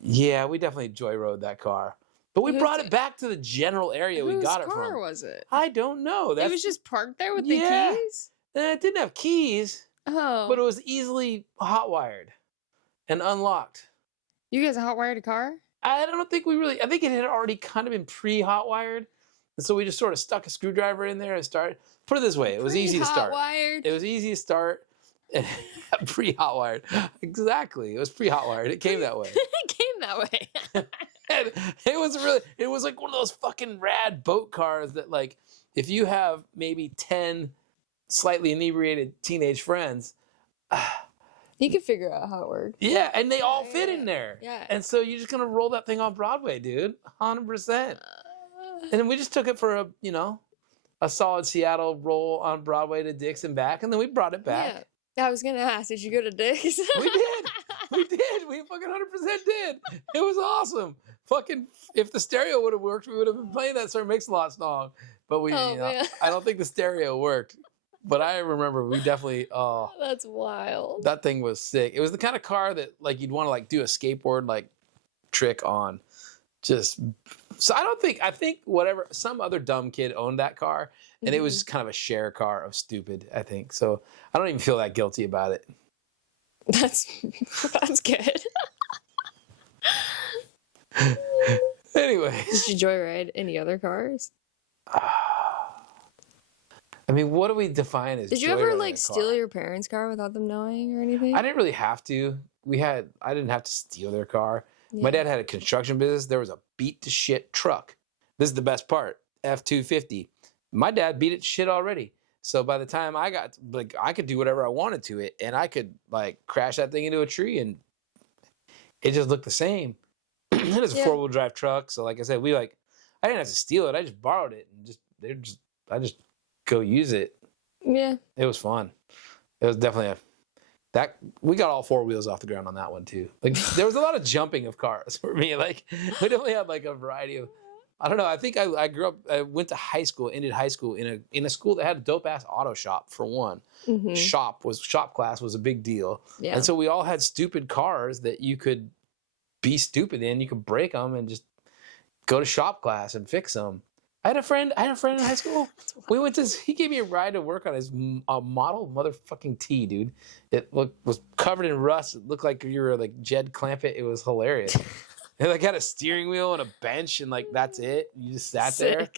yeah, we definitely joyrode that car. But we brought it back to the general area we got it from. Whose car was it? I don't know. It was just parked there with the keys? It didn't have keys. Oh. But it was easily hot-wired and unlocked. You guys hot-wired a car? I think I think it had already kind of been pre-hot-wired. And so we just sort of stuck a screwdriver in there and started. Put it this way, it was easy to start. Pre-hot-wired? It was easy to start. Pre-hot-wired. Exactly. It was pre-hot-wired. It came that way. It came that way. And it was like one of those fucking rad boat cars that, like, if you have maybe 10 slightly inebriated teenage friends, you can figure out how it works. Yeah, and they all fit in there. Yeah. And so you're just gonna roll that thing on Broadway, dude. 100%. And then we just took it for a solid Seattle roll on Broadway to Dick's and back, and then we brought it back. Yeah. I was gonna ask, did you go to Dick's? We did. We fucking 100% did. It was awesome. Fucking, if the stereo would have worked, we would have been playing that Sir Mix-a-Lot song. But I don't think the stereo worked. But I remember we definitely, that's wild. That thing was sick. It was the kind of car that, like, you'd want to, like, do a skateboard, like, trick on. So I think some other dumb kid owned that car, and it was just kind of a share car of stupid, I think. So I don't even feel that guilty about it. That's good. Anyway. Did you joyride any other cars? I mean, what do we define as? Did you ever like steal your parents' car without them knowing or anything? I didn't really have to. I didn't have to steal their car. Yeah. My dad had a construction business. There was a beat to shit truck. This is the best part. F-250. My dad beat it to shit already. So by the time I got, like, I could do whatever I wanted to it, and I could, like, crash that thing into a tree, and it just looked the same. It was a 4-wheel drive truck. So like I said, I didn't have to steal it. I just borrowed it and just I just go use it. Yeah. It was fun. It was definitely we got all four wheels off the ground on that one too. Like there was a lot of jumping of cars for me. Like we definitely had like a variety of. I don't know. I think I grew up. I went to high school, ended high school in a school that had a dope ass auto shop for one. Mm-hmm. Shop class was a big deal, Yeah. and so we all had stupid cars that you could be stupid in. You could break them and just go to shop class and fix them. I had a friend in high school. He gave me a ride to work on his model motherfucking T, dude. It was covered in rust. It looked like you were like Jed Clampett. It was hilarious. It like had a steering wheel and a bench and like that's it. You just sat there.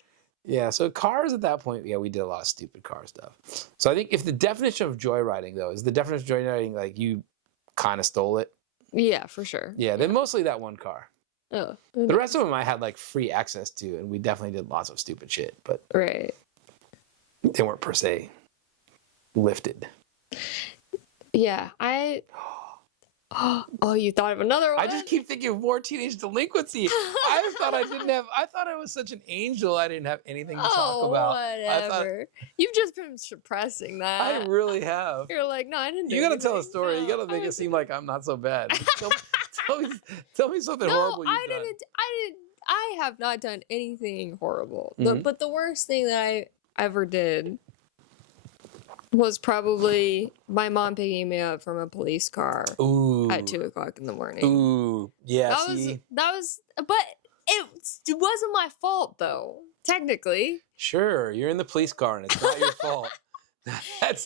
Yeah. So cars at that point, yeah, we did a lot of stupid car stuff. So I think if the definition of joyriding though is the definition of joyriding, like you kind of stole it. Yeah, for sure. Yeah. Then mostly that one car. Oh. The rest of them I had like free access to, and we definitely did lots of stupid shit, but right. They weren't per se lifted. Yeah, Oh, you thought of another one? I just keep thinking of more teenage delinquency. I thought I was such an angel. I didn't have anything to talk about. Whatever. You've just been suppressing that. I really have. You're like, no, I didn't do You gotta anything. tell a story. No, You gotta make it seem like I'm not so bad. Tell me something no, horrible you've I done. I have not done anything horrible. Mhm. But the worst thing that I ever did was probably my mom picking me up from a police car Ooh. at 2:00 in the morning. Ooh. Yeah. That was, but it wasn't my fault though. Technically. Sure, you're in the police car and it's not your fault. I'm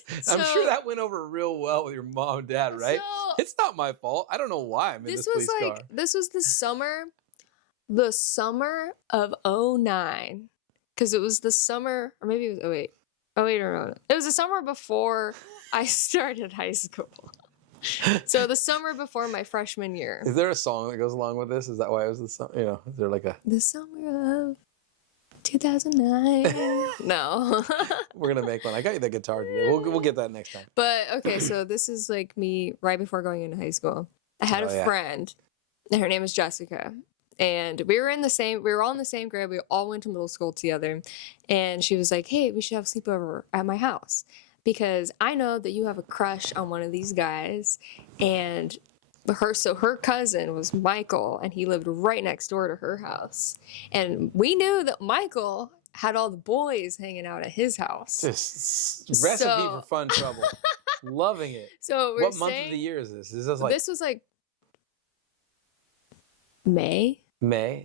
sure that went over real well with your mom and dad, right? So, it's not my fault. I don't know why I'm in this police car. This was the summer of 2009. Because it was the summer, or maybe it was 2008. Oh, wait, no. It was the summer before I started high school. So the summer before my freshman year. Is there a song that goes along with this? Is that why it was the summer? You know, is there like a... The summer of 2009. No. We're going to make one. I got you the guitar today. We'll get that next time. But, okay, so this is like me right before going into high school. I had a friend, and her name was Jessica. And we were all in the same grade. We all went to middle school together. And she was like, hey, we should have a sleepover at my house. Because I know that you have a crush on one of these guys. And her cousin was Michael, and he lived right next door to her house. And we knew that Michael had all the boys hanging out at his house. Just recipe for fun trouble. Loving it. So what month of the year is this? Is this like... This was like May.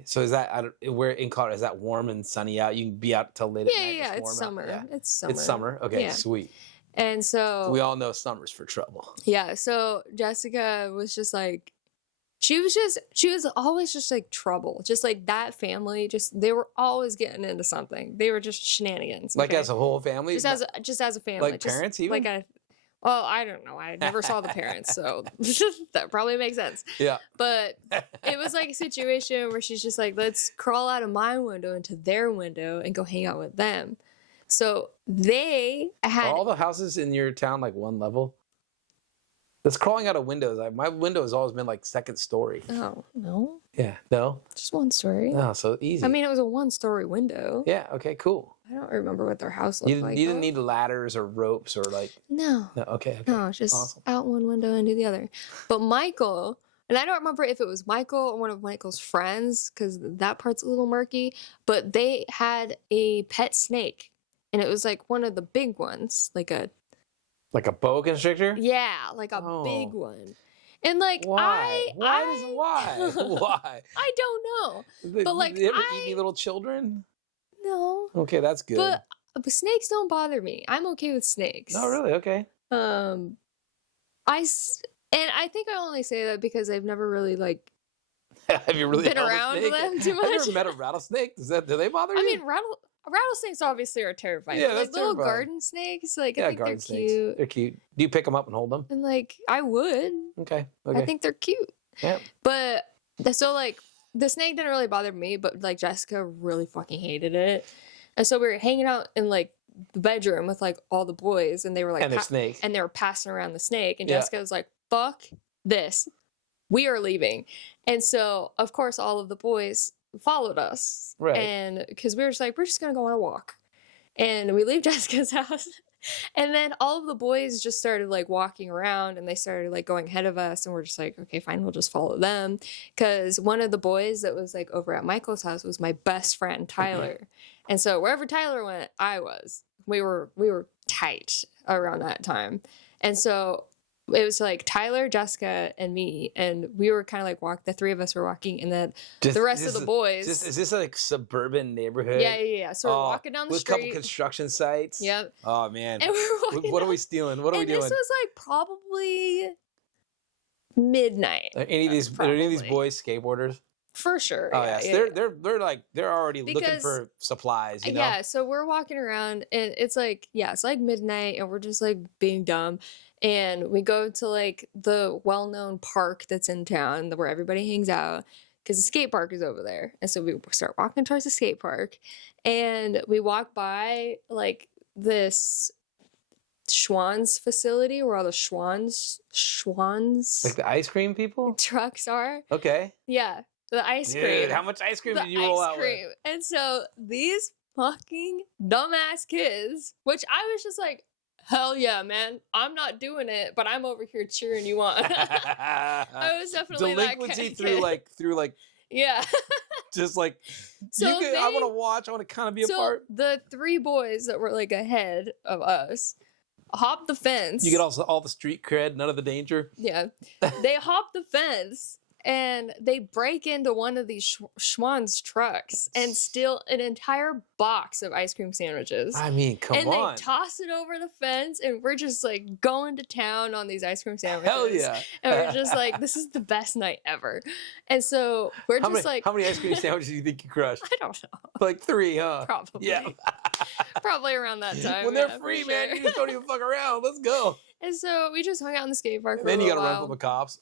So is that we're in Colorado? Is that warm and sunny out? You can be out till late at night. Yeah, it's summer. Yeah. It's summer. It's summer. Okay, yeah. Sweet. And so we all know summer's for trouble. Yeah. So Jessica was just like, she was always just like trouble. Just like that family. They were always getting into something. They were just shenanigans. Like as a whole family. Just as a family. Like parents even. Well, I don't know. I never saw the parents, so that probably makes sense. Yeah. But it was like a situation where she's just like, let's crawl out of my window into their window and go hang out with them. So they had... Are all the houses in your town like one level? That's crawling out of windows. My window has always been like second story. Oh, no. Yeah. No? Just one story. Oh, so easy. I mean, it was a one-story window. Yeah. Okay, cool. I don't remember what their house looked like. You didn't need ladders or ropes or like... No. Okay. No, just awesome. Out one window into the other. But Michael, and I don't remember if it was Michael or one of Michael's friends, because that part's a little murky, but they had a pet snake. And it was like one of the big ones, like a boa constrictor? Yeah, like a big one. And like why? Why? I don't know. But like, did they ever eat any little children? No. Okay, that's good. But snakes don't bother me. I'm okay with snakes. Oh, really? Okay. I think I only say that because I've never really like have you really been around them too much. Have you ever met a rattlesnake? Do they bother you? I mean, rattlesnaks obviously are terrifying. Yeah, but, that's like little terrifying. garden snakes, like I think garden they're snakes. cute. They're cute. Do you pick them up and hold them? And like I would. Okay. I think they're cute. Yeah. But so like the snake didn't really bother me, but like Jessica really fucking hated it. And so we were hanging out in like the bedroom with like all the boys, and they were like and their snake. And they were passing around the snake, and Jessica was like, "Fuck this. We are leaving." And so of course all of the boys followed us. Right. And because we were just like, we're just gonna go on a walk. And we leave Jessica's house. And then all of the boys just started like walking around and they started like going ahead of us. And we're just like, okay, fine, we'll just follow them. Because one of the boys that was like over at Michael's house was my best friend, Tyler. And so wherever Tyler went, I was. We were tight around that time. And so it was like Tyler, Jessica, and me, and we were kind of like the three of us were walking, and then the rest of the boys. Is this like suburban neighborhood? Yeah. So we're walking down the with street. With a couple construction sites. Yep. Oh man. And we're walking what are we stealing? What are we doing? This was like probably midnight. Are any of these boys skateboarders? For sure. Oh yeah. They're already looking for supplies, you know? Yeah, so we're walking around and it's like midnight and we're just like being dumb. And we go to like the well-known park that's in town where everybody hangs out because the skate park is over there. And so we start walking towards the skate park and we walk by like this Schwann's facility where all the Schwann's like the ice cream people trucks are. Okay. Yeah. The ice cream. Dude, how much ice cream did you roll out with? And so these fucking dumbass kids, which I was just like, hell yeah, man. I'm not doing it, but I'm over here cheering you on. I was definitely Delinquency that kind of through like yeah. Just like so I want to watch, I want to kind of be a part. The three boys that were like ahead of us hopped the fence. You get all the street cred, none of the danger. Yeah. They hopped the fence. And they break into one of these Schwann's trucks and steal an entire box of ice cream sandwiches. I mean, come on. And they toss it over the fence, and we're just like going to town on these ice cream sandwiches. Hell yeah. And we're just like, this is the best night ever. And so we're how many ice cream sandwiches do you think you crushed? I don't know. Like 3, huh? Probably. Yeah. Probably around that time. When they're free, man, you just don't even fuck around. Let's go. And so we just hung out in the skate park for then a little while. Then you gotta run from the cops.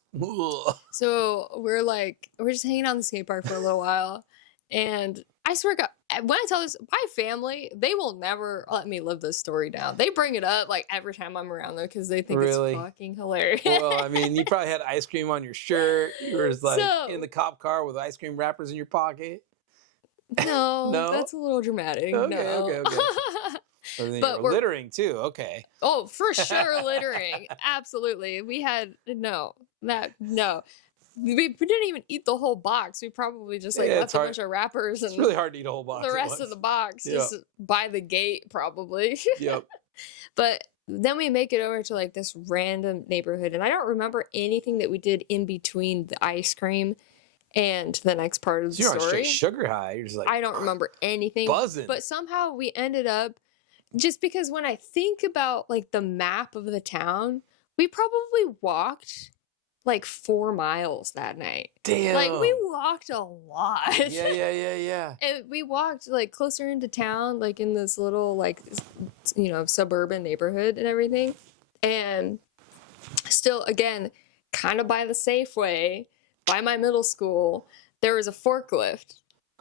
So we're just hanging out in the skate park for a little while. And I swear to God, when I tell this, my family, they will never let me live this story down. They bring it up like every time I'm around them because they think it's fucking hilarious. Well, I mean, you probably had ice cream on your shirt. You were just like in the cop car with ice cream wrappers in your pocket. No, that's a little dramatic. Okay. But we're littering too. Okay. Oh, for sure, littering. Absolutely. We had no. We didn't even eat the whole box. We probably just left a bunch of wrappers and it's really hard to eat a whole box. The rest of the box just by the gate, probably. Yep. But then we make it over to like this random neighborhood, and I don't remember anything that we did in between the ice cream and the next part of the story. You're on sugar high. You're just like I don't remember anything. Buzzing. But somehow we ended up. Just because when I think about like the map of the town, we probably walked like 4 miles that night. Damn. Like we walked a lot. Yeah. And we walked like closer into town, like in this little like, suburban neighborhood and everything. And still, again, kind of by the Safeway, by my middle school, there was a forklift.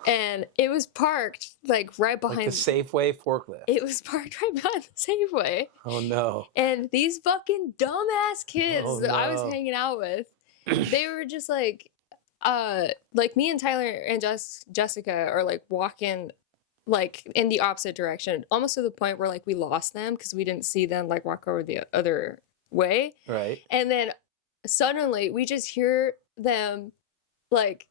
And it was parked like right behind the Safeway forklift. It was parked right behind the Safeway. Oh no. And these fucking dumbass kids that I was hanging out with, they were just like me and Tyler and Jessica are like walking like in the opposite direction, almost to the point where like we lost them because we didn't see them like walk over the other way. Right. And then suddenly we just hear them like,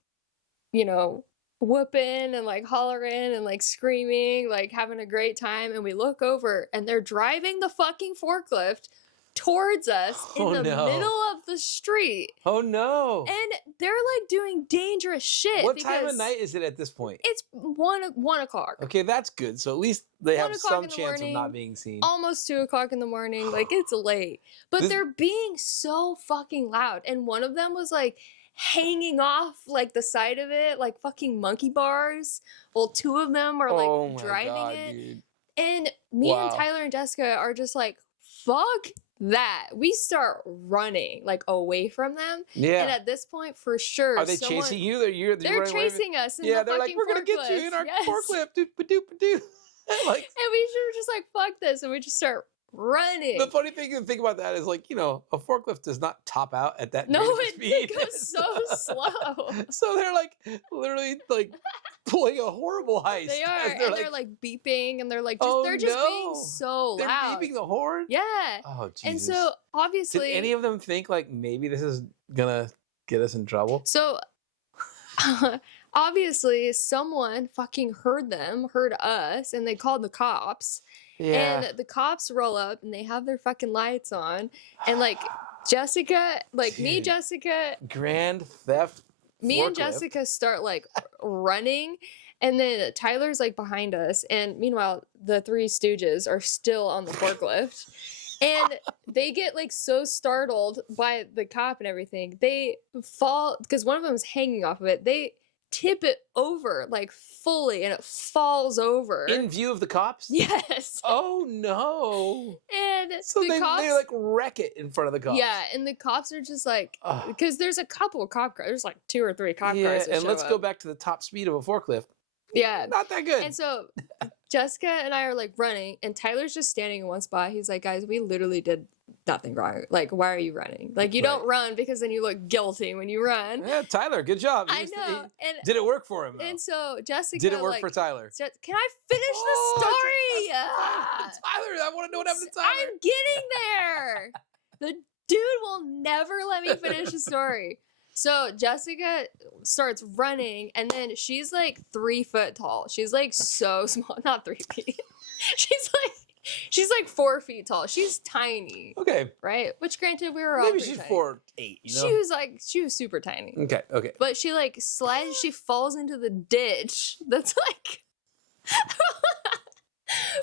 whooping and like hollering and like screaming, like having a great time. And we look over and they're driving the fucking forklift towards us in the middle of the street. Oh no. And they're like doing dangerous shit. What time of night is it at this point? It's 1 o'clock. Okay, that's good. So at least they have some chance of not being seen. Almost 2 o'clock in the morning. Like it's late. But they're being so fucking loud. And one of them was like hanging off like the side of it like fucking monkey bars while 2 of them are like driving it. Dude. And me and Tyler and Jessica are just like, fuck that. We start running like away from them. Yeah. And at this point, for sure, are they chasing you? They're chasing us. In the they're like, we're gonna get you in our forklift. Like, and we were just like, fuck this, and we just start running. The funny thing to think about that is, like, a forklift does not top out at that No, rate of it speed. goes so slow. So they're like literally like pulling a horrible heist. They are, as and they're like beeping, and they're like just oh they're just being no, so they're loud. beeping the horn. Yeah. Oh Jesus. And so obviously, did any of them think like maybe this is gonna get us in trouble? so obviously someone fucking heard us, and they called the cops. Yeah. And the cops roll up, and they have their fucking lights on, and like Jessica, like me, Dude. Jessica, Grand theft. me and forklift. Jessica start like running, and then Tyler's like behind us, and meanwhile the Three Stooges are still on the forklift, and they get like so startled by the cop and everything, they fall because one of them is hanging off of it. They tip it over like fully, and it falls over In view of the cops? Yes. Oh no. And So the they cops, like wreck it in front of the cops. yeah, and the cops are just like, Ugh. because there's a couple cop cars, there's like 2 or 3 cop Yeah, cars. that and show let's go up. back to the top speed of a forklift. Yeah. Not that good. And so Jessica and I are like running, and Tyler's just standing in one spot. He's like, guys, we literally did nothing wrong. Like, why are you running? Like, you don't run because then you look guilty when you run. Yeah, Tyler, good job. I know. And Did it work for him, though? and so Jessica, Did it work like, for Tyler? Can I finish the story? Tyler, I want to know what happened to Tyler. I'm getting there. The dude will never let me finish the story. So Jessica starts running, and then she's like 3 foot tall. She's like so small, not 3 feet. she's like 4 feet tall. She's tiny, Okay. right? Which, granted, we were all Maybe pretty she's tiny. 4'8", you know? She was super tiny. Okay. But she like slides. She falls into the ditch. That's like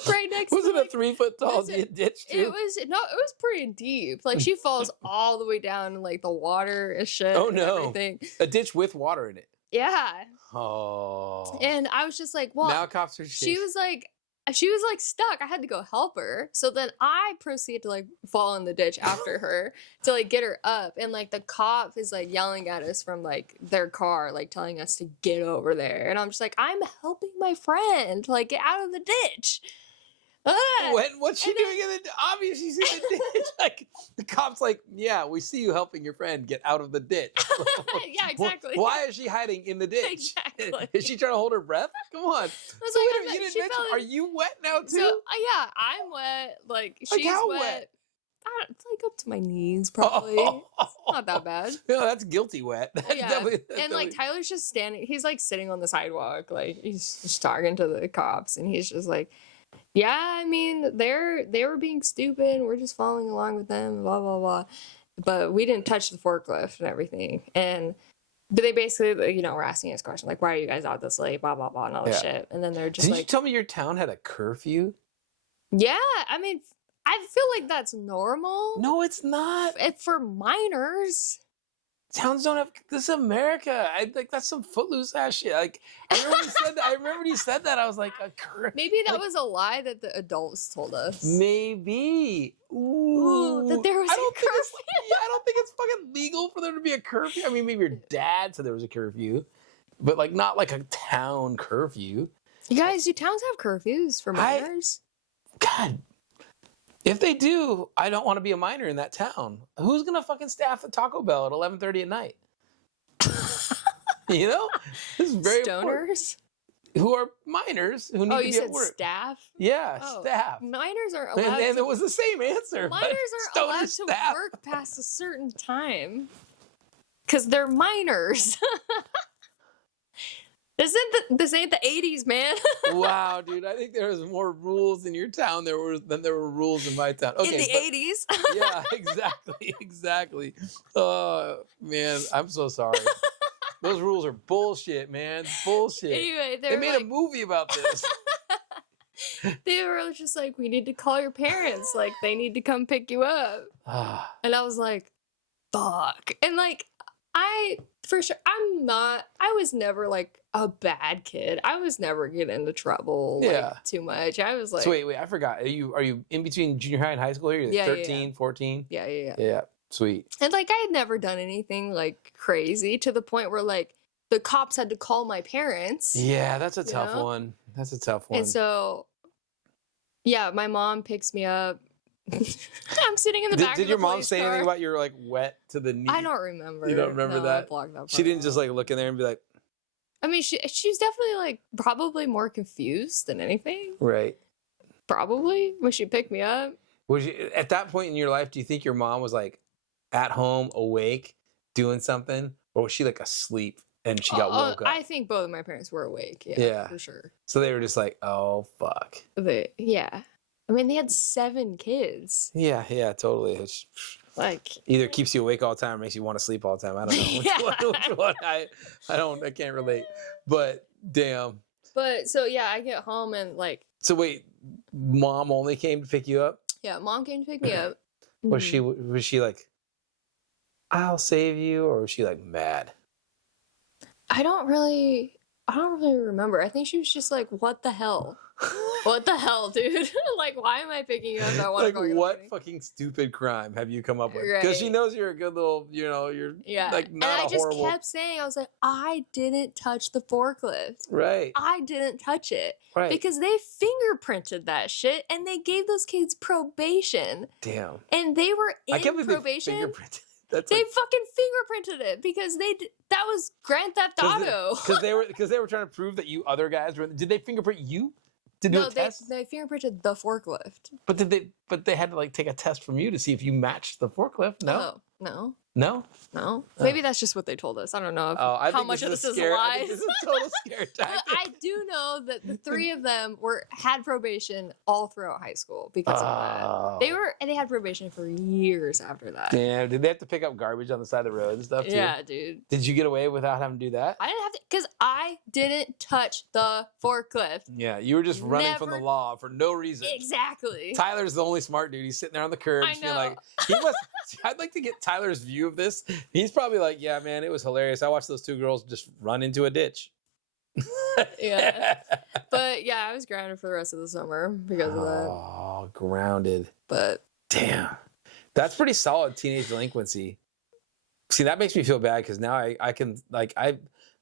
right next. Was to it like, a 3 foot tall was it- ditch, too? It was pretty deep. Like she falls all the way down in like the water and shit. Oh, and no. everything. A ditch with water in it. Yeah. Oh. And I was just like, well, Now cops are she was like stuck. I had to go help her. So then I proceed to like fall in the ditch after her to like get her up. And like the cop is like yelling at us from like their car, like telling us to get over there. And I'm just like, I'm helping my friend, like get out of the ditch. What's she doing in the obviously she's in the ditch? Like the cop's like, yeah, we see you helping your friend get out of the ditch. Yeah, exactly. Why is she hiding in the ditch? Exactly. Is she trying to hold her breath? Come on. I was So like, wait a I'm minute, like, you didn't she mention, fell are in- you wet now too? So yeah, I'm wet. Like she's how wet. wet? It's like up to my knees, probably. It's not that bad. No, that's guilty wet. That's Yeah. that's And like definitely- Tyler's just standing. He's like sitting on the sidewalk, like he's just talking to the cops, and he's just like, "Yeah, I mean, they were being stupid. And we're just following along with them, blah blah blah." But we didn't touch the forklift and everything. But they basically, were asking us questions like, "Why are you guys out this late?" Blah blah blah, and all this shit. And then they're just Did you like, tell me your town had a curfew? "Yeah, I mean, I feel like that's normal. No, it's not. For minors." Towns don't have. This is America. I like that's some footloose ass shit. Like I remember when you said that. I remember when you said that. I was like, Maybe that was a lie that the adults told us. maybe. Ooh, that there was I a don't think it's, curfew. yeah, I don't think it's fucking legal for there to be a curfew. I mean, maybe your dad said there was a curfew, but like not like a town curfew. You guys, do towns have curfews for minors? God, if they do, I don't want to be a minor in that town. Who's gonna fucking staff the Taco Bell at 11:30 at night? This is very important. Stoners? Who are minors who need Oh, to you be said at work. staff? Yeah, Oh, staff. Minors are And allowed then to, it was the same answer. but minors aren't stoner allowed to staff. work past a certain time. Because they're minors. This ain't the 80s, man. Wow, dude! I think there was more rules in your town than there were rules in my town. Okay, In the but- 80s. yeah, exactly. Oh man, I'm so sorry. Those rules are bullshit, man. Bullshit. Anyway, They made a movie about this. they were just like, we need to call your parents. Like, they need to come pick you up. Ah, And I was like, fuck. And like, I was never like a bad kid. I was never getting into trouble like, too much. I was like, so wait, I forgot. Are you in between junior high and high school here? You're Yeah, 13, 14? yeah. Yeah, sweet. And like, I had never done anything like crazy to the point where like the cops had to call my parents. Yeah, that's a You tough know? one. That's a tough one. And so, yeah, my mom picks me up. I'm sitting in the back. Did of your the mom police say car. anything about you're like wet to the knee? I don't remember. You don't remember No, that? I blocked that She didn't part just out. like look in there and be like, I mean, she's definitely like probably more confused than anything. right. Probably when she picked me up. Was you, at that point in your life, do you think your mom was like at home, awake, doing something, or was she like asleep and she got woke up? I think both of my parents were awake. Yeah, Yeah. for sure. So they were just like, "Oh fuck." Yeah. I mean, they had 7 kids. Yeah, totally. It's Like either keeps you awake all the time or makes you want to sleep all the time. I don't know which one. I can't relate. But damn. But so yeah, I get home and like. So wait, mom only came to pick you up? Yeah, mom came to pick me up. Was she like, I'll save you, or was she like mad? I don't really remember. I think she was just like, "What the hell? What the hell, dude? Like, why am I picking you up? I want to Like, go." what fucking stupid crime have you come up with? Because she Right. knows you're a good little, you're like not and I a just horrible. kept saying, I was like, I didn't touch the forklift. Right. I didn't touch it. Right. Because they fingerprinted that shit and they gave those kids probation. Damn. And they were I in can't believe probation. they fingerprinted. That's They like, fucking fingerprinted it because that was Grand Theft Auto. because they were trying to prove that you other guys were. Did they fingerprint you to do a test? they fingerprinted the forklift. But they had to like take a test from you to see if you matched the forklift. No. Oh, no. No. No. Maybe that's just what they told us. I don't know I how think much of this is I lies. think this is a total scare But tactic. I do know that the 3 of them had probation all throughout high school because of that. They had probation for years after that. Damn, did they have to pick up garbage on the side of the road and stuff too? Yeah, dude. Did you get away without having to do that? I didn't have to because I didn't touch the forklift. Yeah, you were just running from the Never- law for no reason. Exactly. Tyler's the only smart dude. He's sitting there on the curb, I just being know. like, he must. I'd like to get Tyler's view of this. He's probably like, yeah, man, it was hilarious. I watched those 2 girls just run into a ditch. Yeah. But yeah, I was grounded for the rest of the summer because of that. Oh, grounded. But Damn. That's pretty solid teenage delinquency. See, that makes me feel bad because now I can, like, I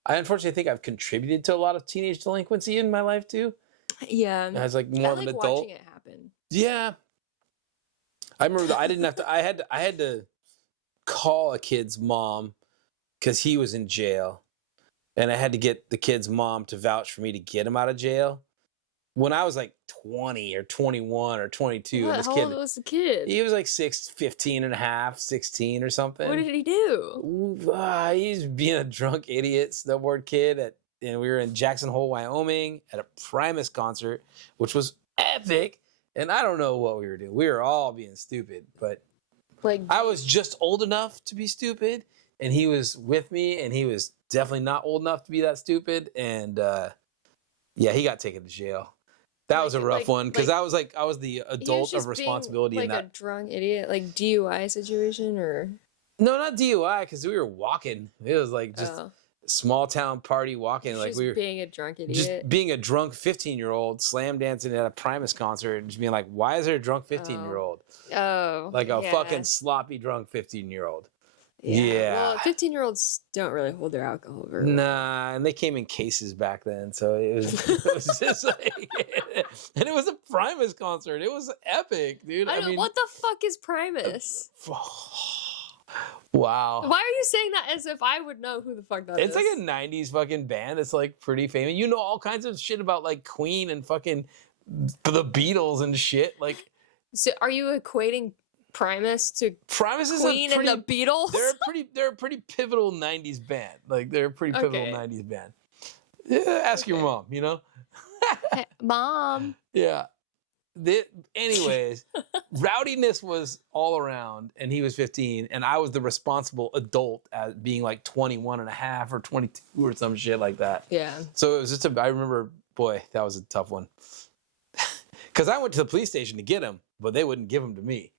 unfortunately think I've contributed to a lot of teenage delinquency in my life too. yeah, As like more of an adult. watching it happen. Yeah. I remember that I didn't have to, I had to call a kid's mom because he was in jail. And I had to get the kid's mom to vouch for me to get him out of jail. When I was like 20 or 21 or 22. What? And this How kid, old was the kid? he was like 15 and a half, 16 or something. What did he do? He's being a drunk idiot snowboard kid and we were in Jackson Hole, Wyoming at a Primus concert, which was epic. And I don't know what we were doing. We were all being stupid, but Like, I was just old enough to be stupid, and he was with me, and he was definitely not old enough to be that stupid. And yeah, he got taken to jail. That was a rough one because I was the adult of responsibility being, in like that. a drunk idiot, like DUI situation, or No, not DUI because we were walking. It was like just small town party walking. Like just we were being a drunk idiot. just being a drunk 15-year-old slam dancing at a Primus concert and just being like, why is there a drunk 15-year-old? Like a fucking sloppy drunk 15-year-old. Yeah. Well, 15-year-olds don't really hold their alcohol very well. Nah, and they came in cases back then, so it was just like, and it was a Primus concert. It was epic, dude. I mean, what the fuck is Primus? Wow. Why are you saying that as if I would know who the fuck that is? It's like a 90s fucking band. It's like pretty famous. You know all kinds of shit about like Queen and fucking the Beatles and shit. Like, so are you equating Primus to Primus is Queen and the Beatles? They're a pretty pivotal 90s band. Like they're a pretty pivotal 90s band. Yeah, ask your mom, you know? Hey, Mom. Yeah. Anyways, rowdiness was all around, and he was 15, and I was the responsible adult at being like 21 and a half or 22 or some shit like that. Yeah. So it was just I remember, boy, that was a tough one. Because I went to the police station to get him, but they wouldn't give him to me.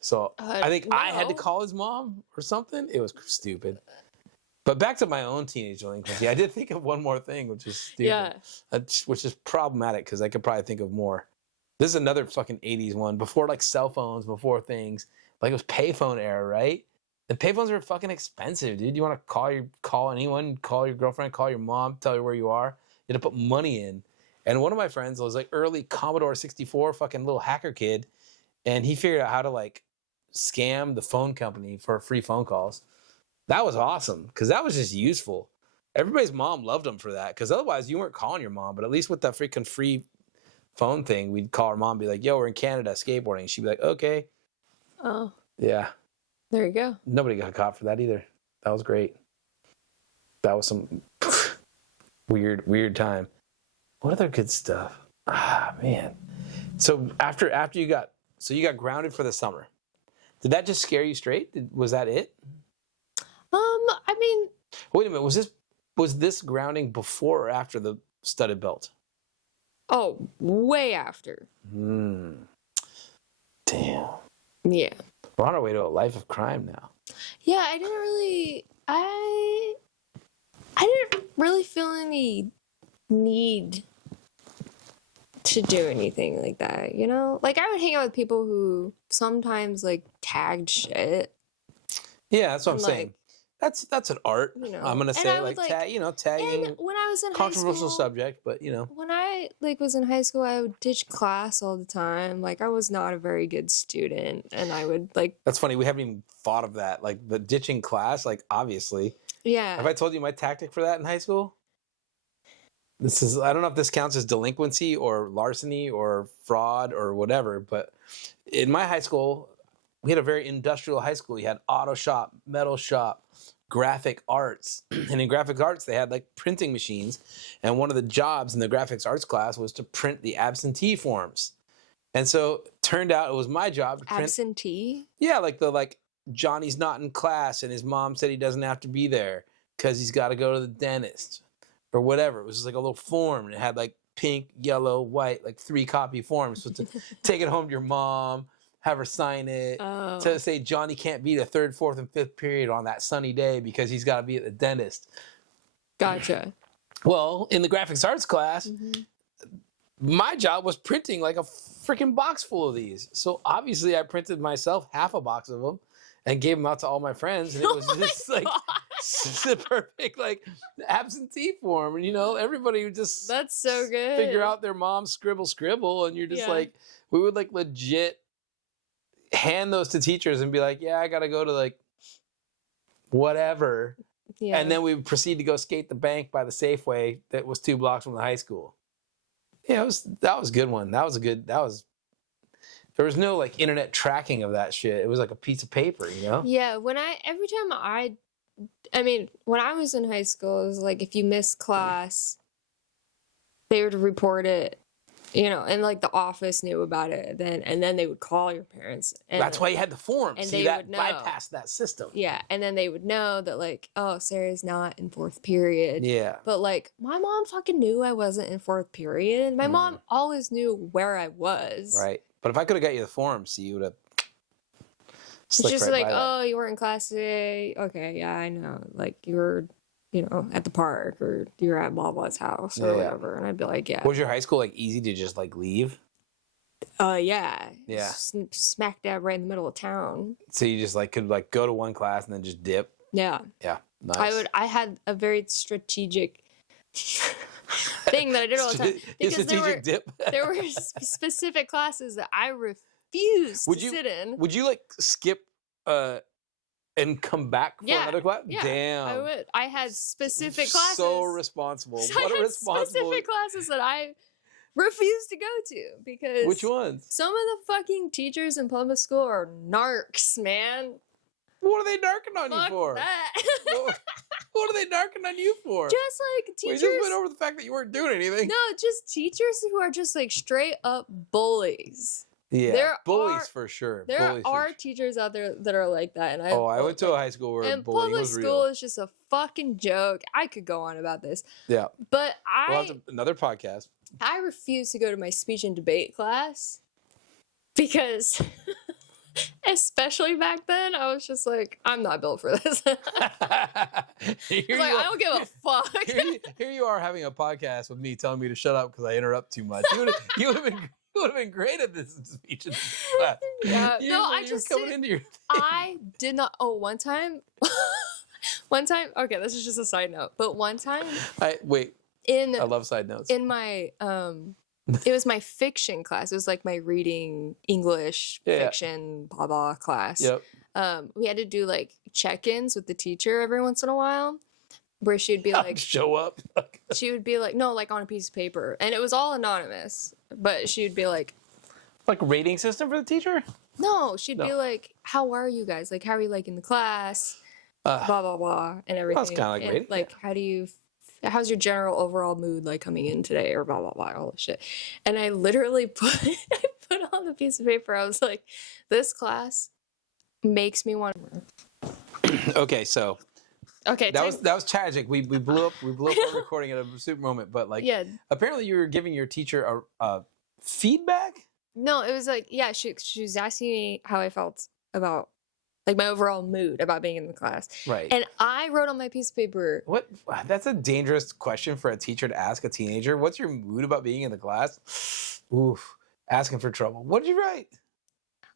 So I think I had to call his mom or something. It was stupid. But back to my own teenage delinquency, I did think of one more thing, which is stupid. Yeah. Which is problematic because I could probably think of more. This is another fucking 80s one. Before like cell phones, before things. Like it was payphone era, right? The payphones were fucking expensive, dude. You want to call anyone, call your girlfriend, call your mom, tell her where you are. You had to put money in. And one of my friends was like early Commodore 64 fucking little hacker kid. and he figured out how to like scam the phone company for free phone calls. That was awesome because that was just useful. Everybody's mom loved him for that because otherwise you weren't calling your mom. But at least with that freaking free phone thing, we'd call our mom and be like, yo, we're in Canada skateboarding. She'd be like, okay. Oh. Yeah. There you go. Nobody got caught for that either. That was great. That was some weird time. What other good stuff? Ah, man. So after you got grounded for the summer. Did that just scare you straight? Was that it? I mean, wait a minute. Was this grounding before or after the studded belt? Oh, way after. Damn. Yeah. We're on our way to a life of crime now. Yeah, I didn't really feel any need to do anything like that, you know? Like, I would hang out with people who sometimes, like, tagged shit. Yeah, that's what I'm saying. That's an art. You know, I'm gonna say like tagging. And when I was in controversial high school, subject, but you know. When I was in high school, I would ditch class all the time. Like, I was not a very good student, and I would like. That's funny. We haven't even thought of that. Like the ditching class. Like obviously. Yeah. Have I told you my tactic for that in high school? I don't know if this counts as delinquency or larceny or fraud or whatever, but in my high school, we had a very industrial high school. You had auto shop, metal shop, graphic arts. And in graphic arts, they had like printing machines. And one of the jobs in the graphics arts class was to print the absentee forms. And so it turned out it was my job to print. Absentee? Yeah, like Johnny's not in class and his mom said he doesn't have to be there because he's got to go to the dentist or whatever. It was just like a little form and it had like pink, yellow, white, like 3-copy forms. So to take it home to your mom, have her sign it, to say Johnny can't be the 3rd, 4th, and 5th period on that sunny day because he's got to be at the dentist. Gotcha. Well, in the graphics arts class, my job was printing like a freaking box full of these. So obviously I printed myself half a box of them and gave them out to all my friends. And it was just like the perfect like absentee form. And, you know, everybody would just That's so good. figure out their mom's scribble. And you're just like, we would like legit hand those to teachers and be like, yeah, I got to go to like whatever. Yeah. And then we would proceed to go skate the bank by the Safeway that was 2 blocks from the high school. Yeah, that was a good one. There was no like internet tracking of that shit. It was like a piece of paper, you know? Yeah, when I was in high school, it was like if you missed class, they would report it, you know, and like the office knew about it and then they would call your parents. And that's why you had the form. And see, they that would know. bypassed that system. Yeah, and then they would know that like, oh, Sarah's not in 4th period. Yeah. But like my mom fucking knew I wasn't in 4th period. My mom always knew where I was. Right. But if I could have got you the form, see, you would have. It's just like, oh, you were in class today. Okay, yeah, I know. Like you were, you know, at the park or you were at blah blah's house or whatever. And I'd be like, yeah. Was your high school like easy to just like leave? Yeah. Yeah. Smack dab right in the middle of town. So you just like could like go to one class and then just dip? Yeah. Yeah. Nice. I had a very strategic thing that I did all the time. Because there were specific classes that I refused to sit in. Would you like skip and come back for another class? Yeah, damn. I would. I had specific classes. So responsible. So what I a had responsible. specific classes that I refused to go to because which ones? Some of the fucking teachers in public school are narcs, man. What are they narking on you for? That. What are they narking on you for? Just like teachers. We just went over the fact that you weren't doing anything. No, just teachers who are just like straight up bullies. Yeah, bullies for sure. There are teachers out there that are like that, and I went to a high school where bullying was real. Public school is just a fucking joke. I could go on about this. Yeah, but we'll have another podcast. I refuse to go to my speech and debate class because, especially back then, I was just like, I'm not built for this. I don't give a fuck. Here you are having a podcast with me telling me to shut up because I interrupt too much. You would have been great at this speech. Yeah. I did not. Oh, one time. Okay, this is just a side note. But one time. I love side notes. In my it was my fiction class. It was like my reading, English, Yeah. fiction, blah blah class. Yep. We had to do like check-ins with the teacher every once in a while, where she'd be like, show up. she would be like, no, like on a piece of paper, and it was all anonymous. But she'd be like, Like a rating system for the teacher? no, she'd be No. like, how are you guys? Like, how are you liking the class? Blah blah blah, and everything. kinda like And, rating, like, how's your general overall mood like coming in today, or blah blah blah, all this shit. And I literally put I put on the piece of paper. I was like, this class makes me want to. Okay, so Okay, that was tragic. We blew up our recording at a super moment, but like yeah. apparently you were giving your teacher a feedback? No, it was like, yeah, she was asking me how I felt about like my overall mood about being in the class. Right. And I wrote on my piece of paper, What? That's a dangerous question for a teacher to ask a teenager. What's your mood about being in the class? Oof. Asking for trouble. What did you write?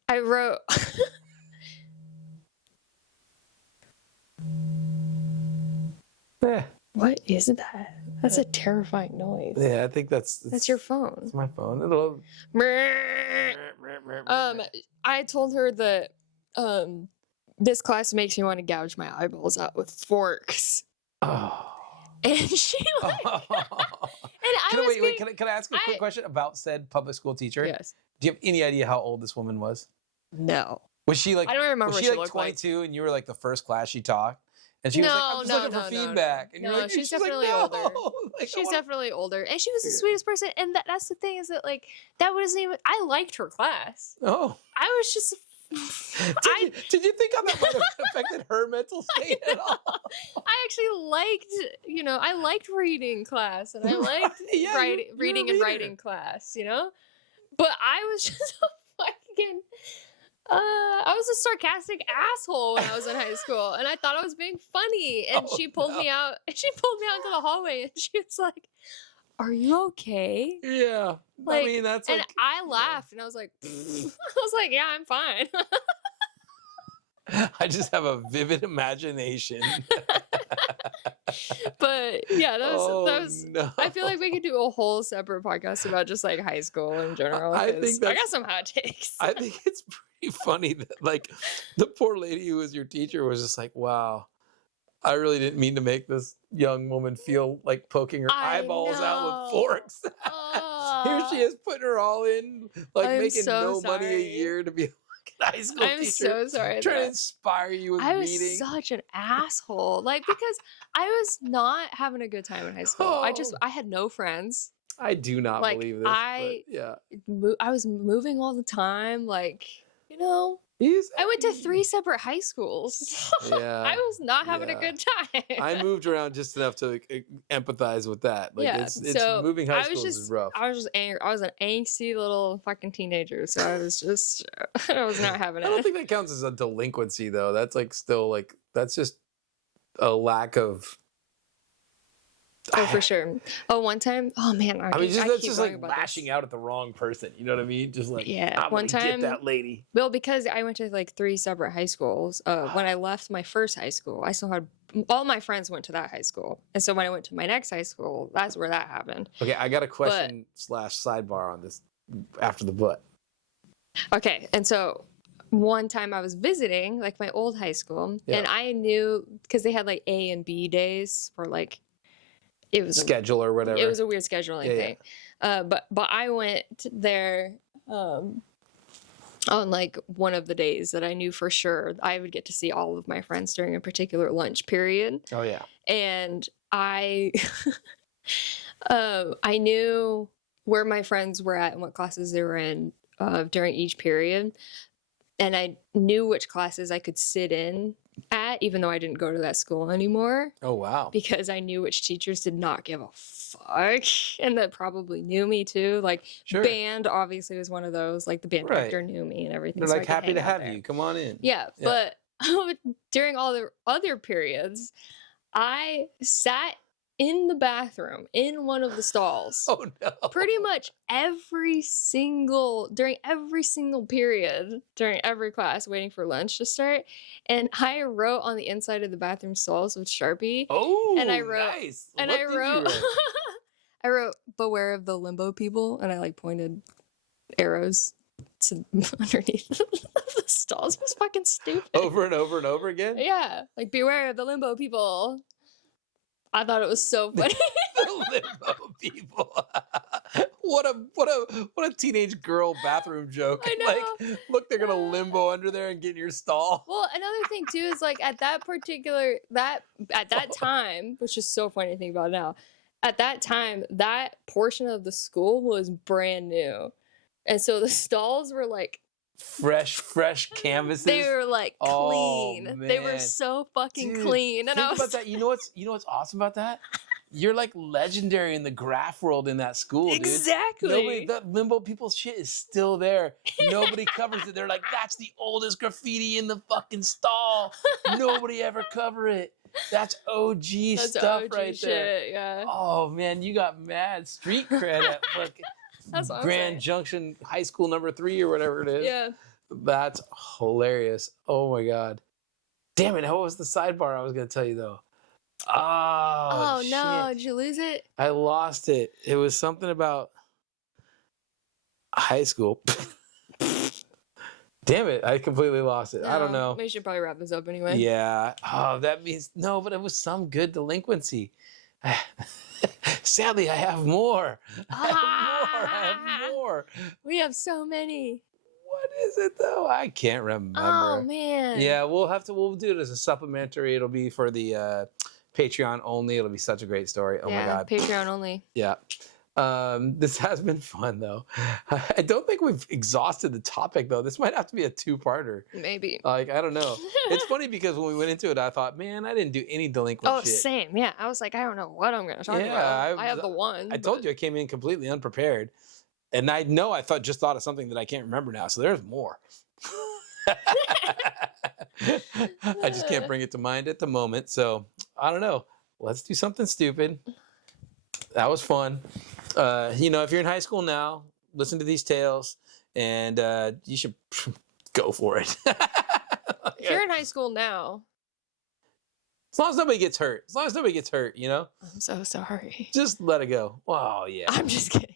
I wrote Yeah. what is that? That's a terrifying noise. Yeah, I think that's That's your phone. It's my phone. It'll I told her that this class makes me want to gouge my eyeballs out with forks. Oh. And she like, and I was Wait, being, can I ask a quick question about said public school teacher? yes. Do you have any idea how old this woman was? No. Was she like I don't remember was what she she like looked like. 22 and you were like the first class she taught? And she was like, I'm just looking for feedback. And you're No, like, she's like, definitely no. older. Like, I She's wanna- definitely older. And she was the sweetest person. And that's the thing, is that like that wasn't even, I liked her class. Oh. I was just Did you think how that might have affected her mental state at all? I actually liked, I liked reading class, and I liked Yeah, you're a reading and reader. writing class, But I was just a fucking, I was a sarcastic asshole when I was in high school, and I thought I was being funny. And Oh, she pulled me out. She pulled me out into the hallway, and she was like, "Are you okay?" Yeah. Like, I mean, that's and like I laughed, and I was like, "Yeah, I'm fine." I just have a vivid imagination. But yeah, that Oh, was. no. I feel like we could do a whole separate podcast about just like high school in general. I 'Cause think I got that's- some hot takes. I think it's pretty funny that like the poor lady who was your teacher was just like, wow, I really didn't mean to make this young woman feel like poking her I eyeballs out know. with forks. Here she Aw. is putting her all in, like I'm making so no money a sorry. year to be a fucking high school I'm teacher. so sorry. Trying to that- inspire you with I was reading. such an asshole. Like, because I was not having a good time in high school. I Oh. had no friends. I do not like, believe this. I- but yeah. I was moving all the time. Like, I went to 3 separate high schools. Yeah. I was not having a yeah. good time. I moved around just enough to like, empathize with that. Like Yeah, it's so moving high I was schools is just, rough. I was just angry. I was an angsty little fucking teenager, so I was just, I was not having I don't it. think that counts as a delinquency though. That's like still like that's just a lack of. Oh, for sure. Oh, one time, oh man, I mean, that's keep just going like about this. lashing out at the wrong person. You know what I mean? Just like Yeah, I'm one gonna time- get that lady. Well, because I went to like 3 separate high schools. When I left my first high school, I still had all my friends went to that high school, and so when I went to my next high school, that's where that happened. Okay, I got a question / sidebar on this after the butt. Okay, and so one time I was visiting like my old high school, Yeah. and I knew because they had like A and B days for like it was Schedule or whatever. It was a weird scheduling Yeah, yeah. thing. But I went there on like one of the days that I knew for sure I would get to see all of my friends during a particular lunch period. Oh yeah. And I I knew where my friends were at and what classes they were in during each period. And I knew which classes I could sit in at, even though I didn't go to that school anymore, Oh wow. because I knew which teachers did not give a fuck and that probably knew me too. Like Sure. band obviously was one of those. Like the band Right. director knew me and everything. They're so I like could happy hang to out have there. you. Come on in. Yeah, Yeah. but during all the other periods, I sat in the bathroom in one of the stalls. Oh no. Pretty much during every single period, during every class, waiting for lunch to start. And I wrote on the inside of the bathroom stalls with Sharpie. Oh. and I wrote- Nice. And What I did you wrote, write? I wrote beware of the limbo people, and I like pointed arrows to underneath the stalls. It was fucking stupid. Over and over and over again? Yeah, like beware of the limbo people. I thought it was so funny. The limbo people. What a teenage girl bathroom joke. I know. Like, look, they're gonna limbo under there and get in your stall. Well, another thing too is like at that time, which is so funny to think about now. At that time, that portion of the school was brand new, and so the stalls were like fresh canvases. They were like clean. Oh, they were man. so fucking Dude, clean. And think I was about that. You know what's awesome about that? You're like legendary in the graph world in that school, dude. Exactly. That limbo people's shit is still there. Nobody covers it. They're like, that's the oldest graffiti in the fucking stall. Nobody ever cover it. That's OG stuff OG right shit, there. yeah. Oh man, you got mad street cred at fucking That's what I'm Grand saying. Junction High School number 3 or whatever it is. Yeah. That's hilarious. Oh my god. Damn it, what was the sidebar I was gonna tell you though? Oh shit. no, did you lose it? I lost it. It was something about high school. Damn it, I completely lost it. I don't know. We should probably wrap this up anyway. Yeah. Oh, that means no, but it was some good delinquency. Sadly, I have more. I have more. We have so many. What is it though? I can't remember. Oh man. Yeah, we'll do it as a supplementary. It'll be for the Patreon only. It'll be such a great story. Oh my god. Patreon only. Yeah. This has been fun though. I don't think we've exhausted the topic though. This might have to be a 2-parter. Maybe. Like, I don't know. It's funny because when we went into it, I thought, man, I didn't do any delinquent shit. Same. Yeah. I was like, I don't know what I'm gonna talk about. I have the one. I told you I came in completely unprepared. And I know just thought of something that I can't remember now. So there's more. I just can't bring it to mind at the moment. So I don't know. Let's do something stupid. That was fun. If you're in high school now, listen to these tales and you should go for it. If you're in high school now. As long as nobody gets hurt. I'm so sorry. Just let it go. Oh, yeah. I'm just kidding.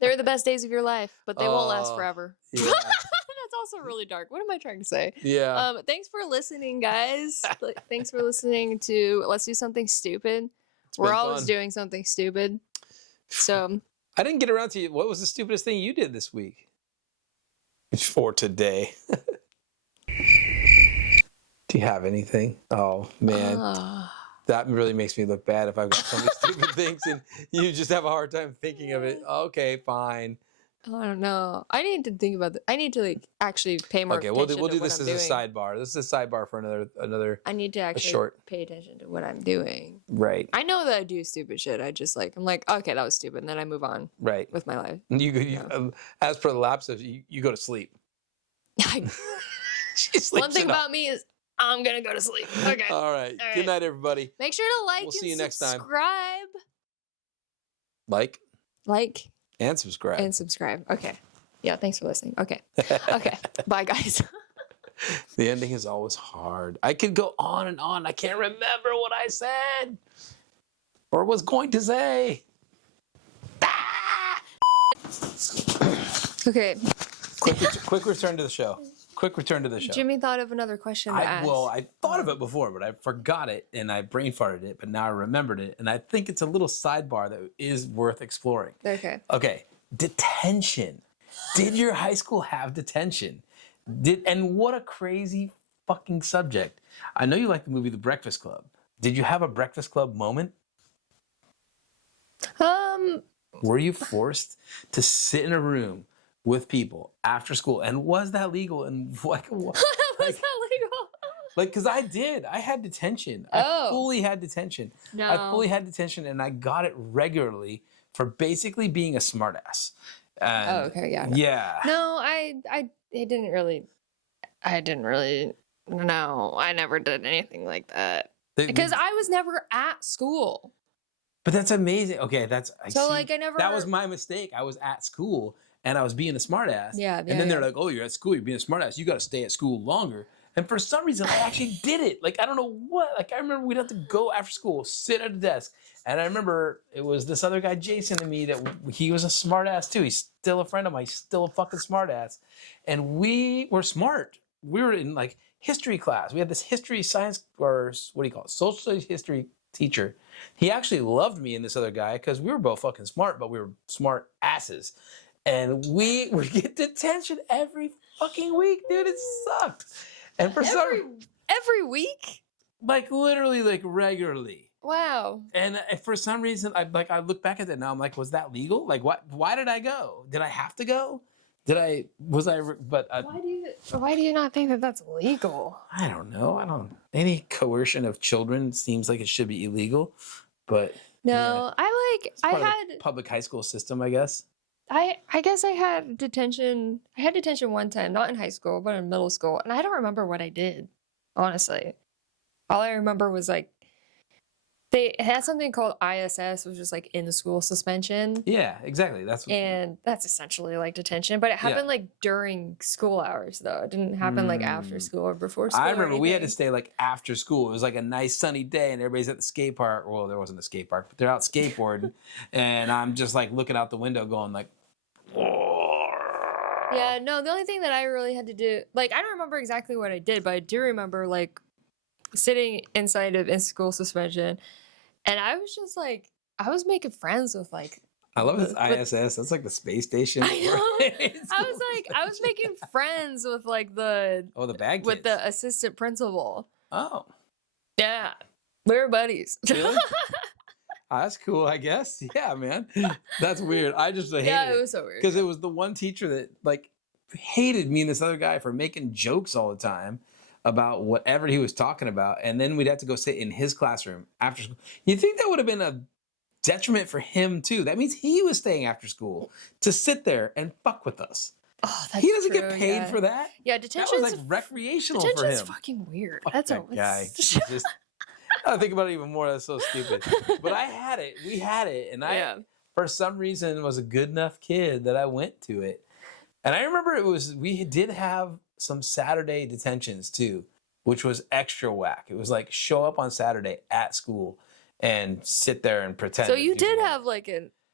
They're the best days of your life, but they won't last forever. Yeah. That's also really dark. What am I trying to say? Yeah. Thanks for listening, guys. Thanks for listening to Let's Do Something Stupid. We're always doing something stupid. So I didn't get around to you. What was the stupidest thing you did this week? For today. Do you have anything? Oh, man. That really makes me look bad if I've got so many stupid things and you just have a hard time thinking of it. Okay, fine. I don't know. I need to think about I need to actually pay more attention. Okay, we'll do this as a sidebar. This is a sidebar for another. I need to actually pay attention to what I'm doing. Right. I know that I do stupid shit. I'm like, okay, that was stupid, and then I move on. Right. With my life. As per the lapses, you go to sleep. One thing about me is I'm gonna go to sleep. Okay. All right. Good night, everybody. Make sure to like and see you next time. Subscribe. Like. And subscribe. Okay. Yeah, thanks for listening. Okay. Okay. Bye, guys. The ending is always hard. I could go on and on. I can't remember what I said or was going to say. Okay. Quick return to the show. Jimmy thought of another question to ask. Well, I thought of it before, but I forgot it and I brain farted it, but now I remembered it. And I think it's a little sidebar that is worth exploring. Okay. Detention. Did your high school have detention? And what a crazy fucking subject. I know you like the movie The Breakfast Club. Did you have a Breakfast Club moment? Were you forced to sit in a room with people after school? And was that legal? And was that legal? Like, because I did. I had detention. I fully had detention. No. I fully had detention, and I got it regularly for basically being a smartass. Okay, yeah. Yeah. No, I didn't really. No, I never did anything like that because I was never at school. But that's amazing. Okay, I never. That was my mistake. I was at school and I was being a smartass. Yeah. And then they're like, "Oh, you're at school. You're being a smartass. You got to stay at school longer." And for some reason, I actually did it. Like, I don't know what. Like, I remember we'd have to go after school, sit at a desk. And I remember it was this other guy, Jason, and me, that he was a smart ass too. He's still a friend of mine. He's still a fucking smart ass. And we were smart. We were in like history class. We had this history science, or what do you call it? Social studies history teacher. He actually loved me and this other guy because we were both fucking smart, but we were smart asses. And we would get detention every fucking week, dude. It sucked. And for every week? like literally, like regularly. Wow. And for some reason, I look back at that now. I'm like, was that legal? Like, what? Why did I go? Did I have to go? But Why do you not think that that's legal? I don't know. Any coercion of children seems like it should be illegal. But no, yeah, I had public high school system, I guess. I guess I had detention. I had detention one time, not in high school, but in middle school, and I don't remember what I did. Honestly, all I remember was like they had something called ISS, which is like in school suspension. Yeah, exactly. And that's essentially like detention, but it happened like during school hours though. It didn't happen like after school or before school. I remember we had to stay like after school. It was like a nice sunny day and everybody's at the skate park. Well, there wasn't a skate park, but they're out skateboarding. And I'm just like looking out the window going like, yeah, no, the only thing that I really had to do, like, I don't remember exactly what I did, but I do remember like sitting inside of in school suspension. And I was just like, I was making friends with like. I love this ISS. That's like the space station. I know. I was making friends with like the bad kids. With the assistant principal. Oh. Yeah. We were buddies. Really? Oh, that's cool, I guess. Yeah, man. That's weird. I just hated it was so weird. Because it was the one teacher that like hated me and this other guy for making jokes all the time about whatever he was talking about. And then we'd have to go sit in his classroom after school. You'd think that would have been a detriment for him too. That means he was staying after school to sit there and fuck with us. Oh, that's he doesn't true, get paid for that. Yeah, detention was like recreational for him. Detention's fucking weird. Fuck that's that guy. Just, I think about it even more. That's so stupid. But I had it. We had it, and I, for some reason, was a good enough kid that I went to it. And I remember we did have some Saturday detentions too, which was extra whack. It was like show up on Saturday at school and sit there and pretend. So you did have like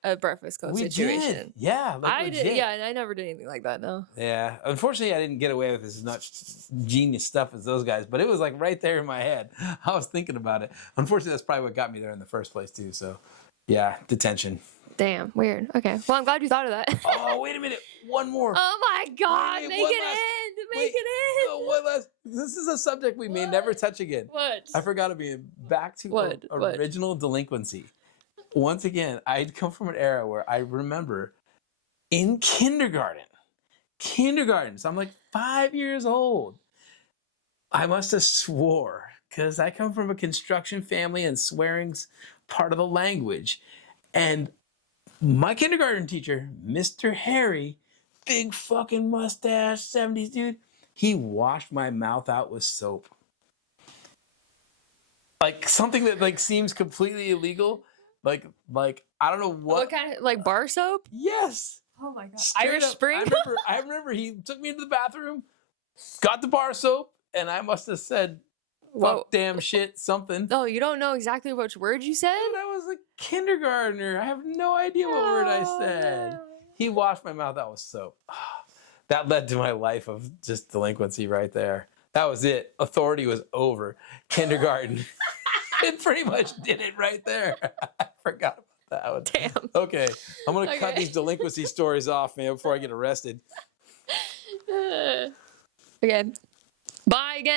a breakfast club situation. Did. Yeah, like I did. Yeah, and I never did anything like that. No. Yeah, unfortunately, I didn't get away with as much genius stuff as those guys, but it was like right there in my head. I was thinking about it. Unfortunately, that's probably what got me there in the first place too. So, yeah, detention. Damn, weird. Okay, well, I'm glad you thought of that. Oh, wait a minute, one more. Oh my God, make it end. Make it end. No, one last. This is a subject we may never touch again. What? I forgot to be back to original delinquency. Once again, I'd come from an era where I remember in kindergarten, so I'm like 5 years old. I must have swore, because I come from a construction family and swearing's part of the language. And my kindergarten teacher, Mr. Harry, big fucking mustache, 70s dude, he washed my mouth out with soap. Like something that like seems completely illegal. Like I don't know what kind of, like bar soap? Yes. Oh my God. Straight Irish up, Spring? I remember he took me into the bathroom, got the bar soap, and I must have said, fuck, damn shit, something. No, you don't know exactly which word you said? Dude, I was a kindergartner. I have no idea what word I said. He washed my mouth out with soap. That led to my life of just delinquency right there. That was it. Authority was over. Kindergarten. It pretty much did it right there. I forgot about that one. Damn. Okay, I'm going to cut these delinquency stories off, man, before I get arrested. Okay. Bye again.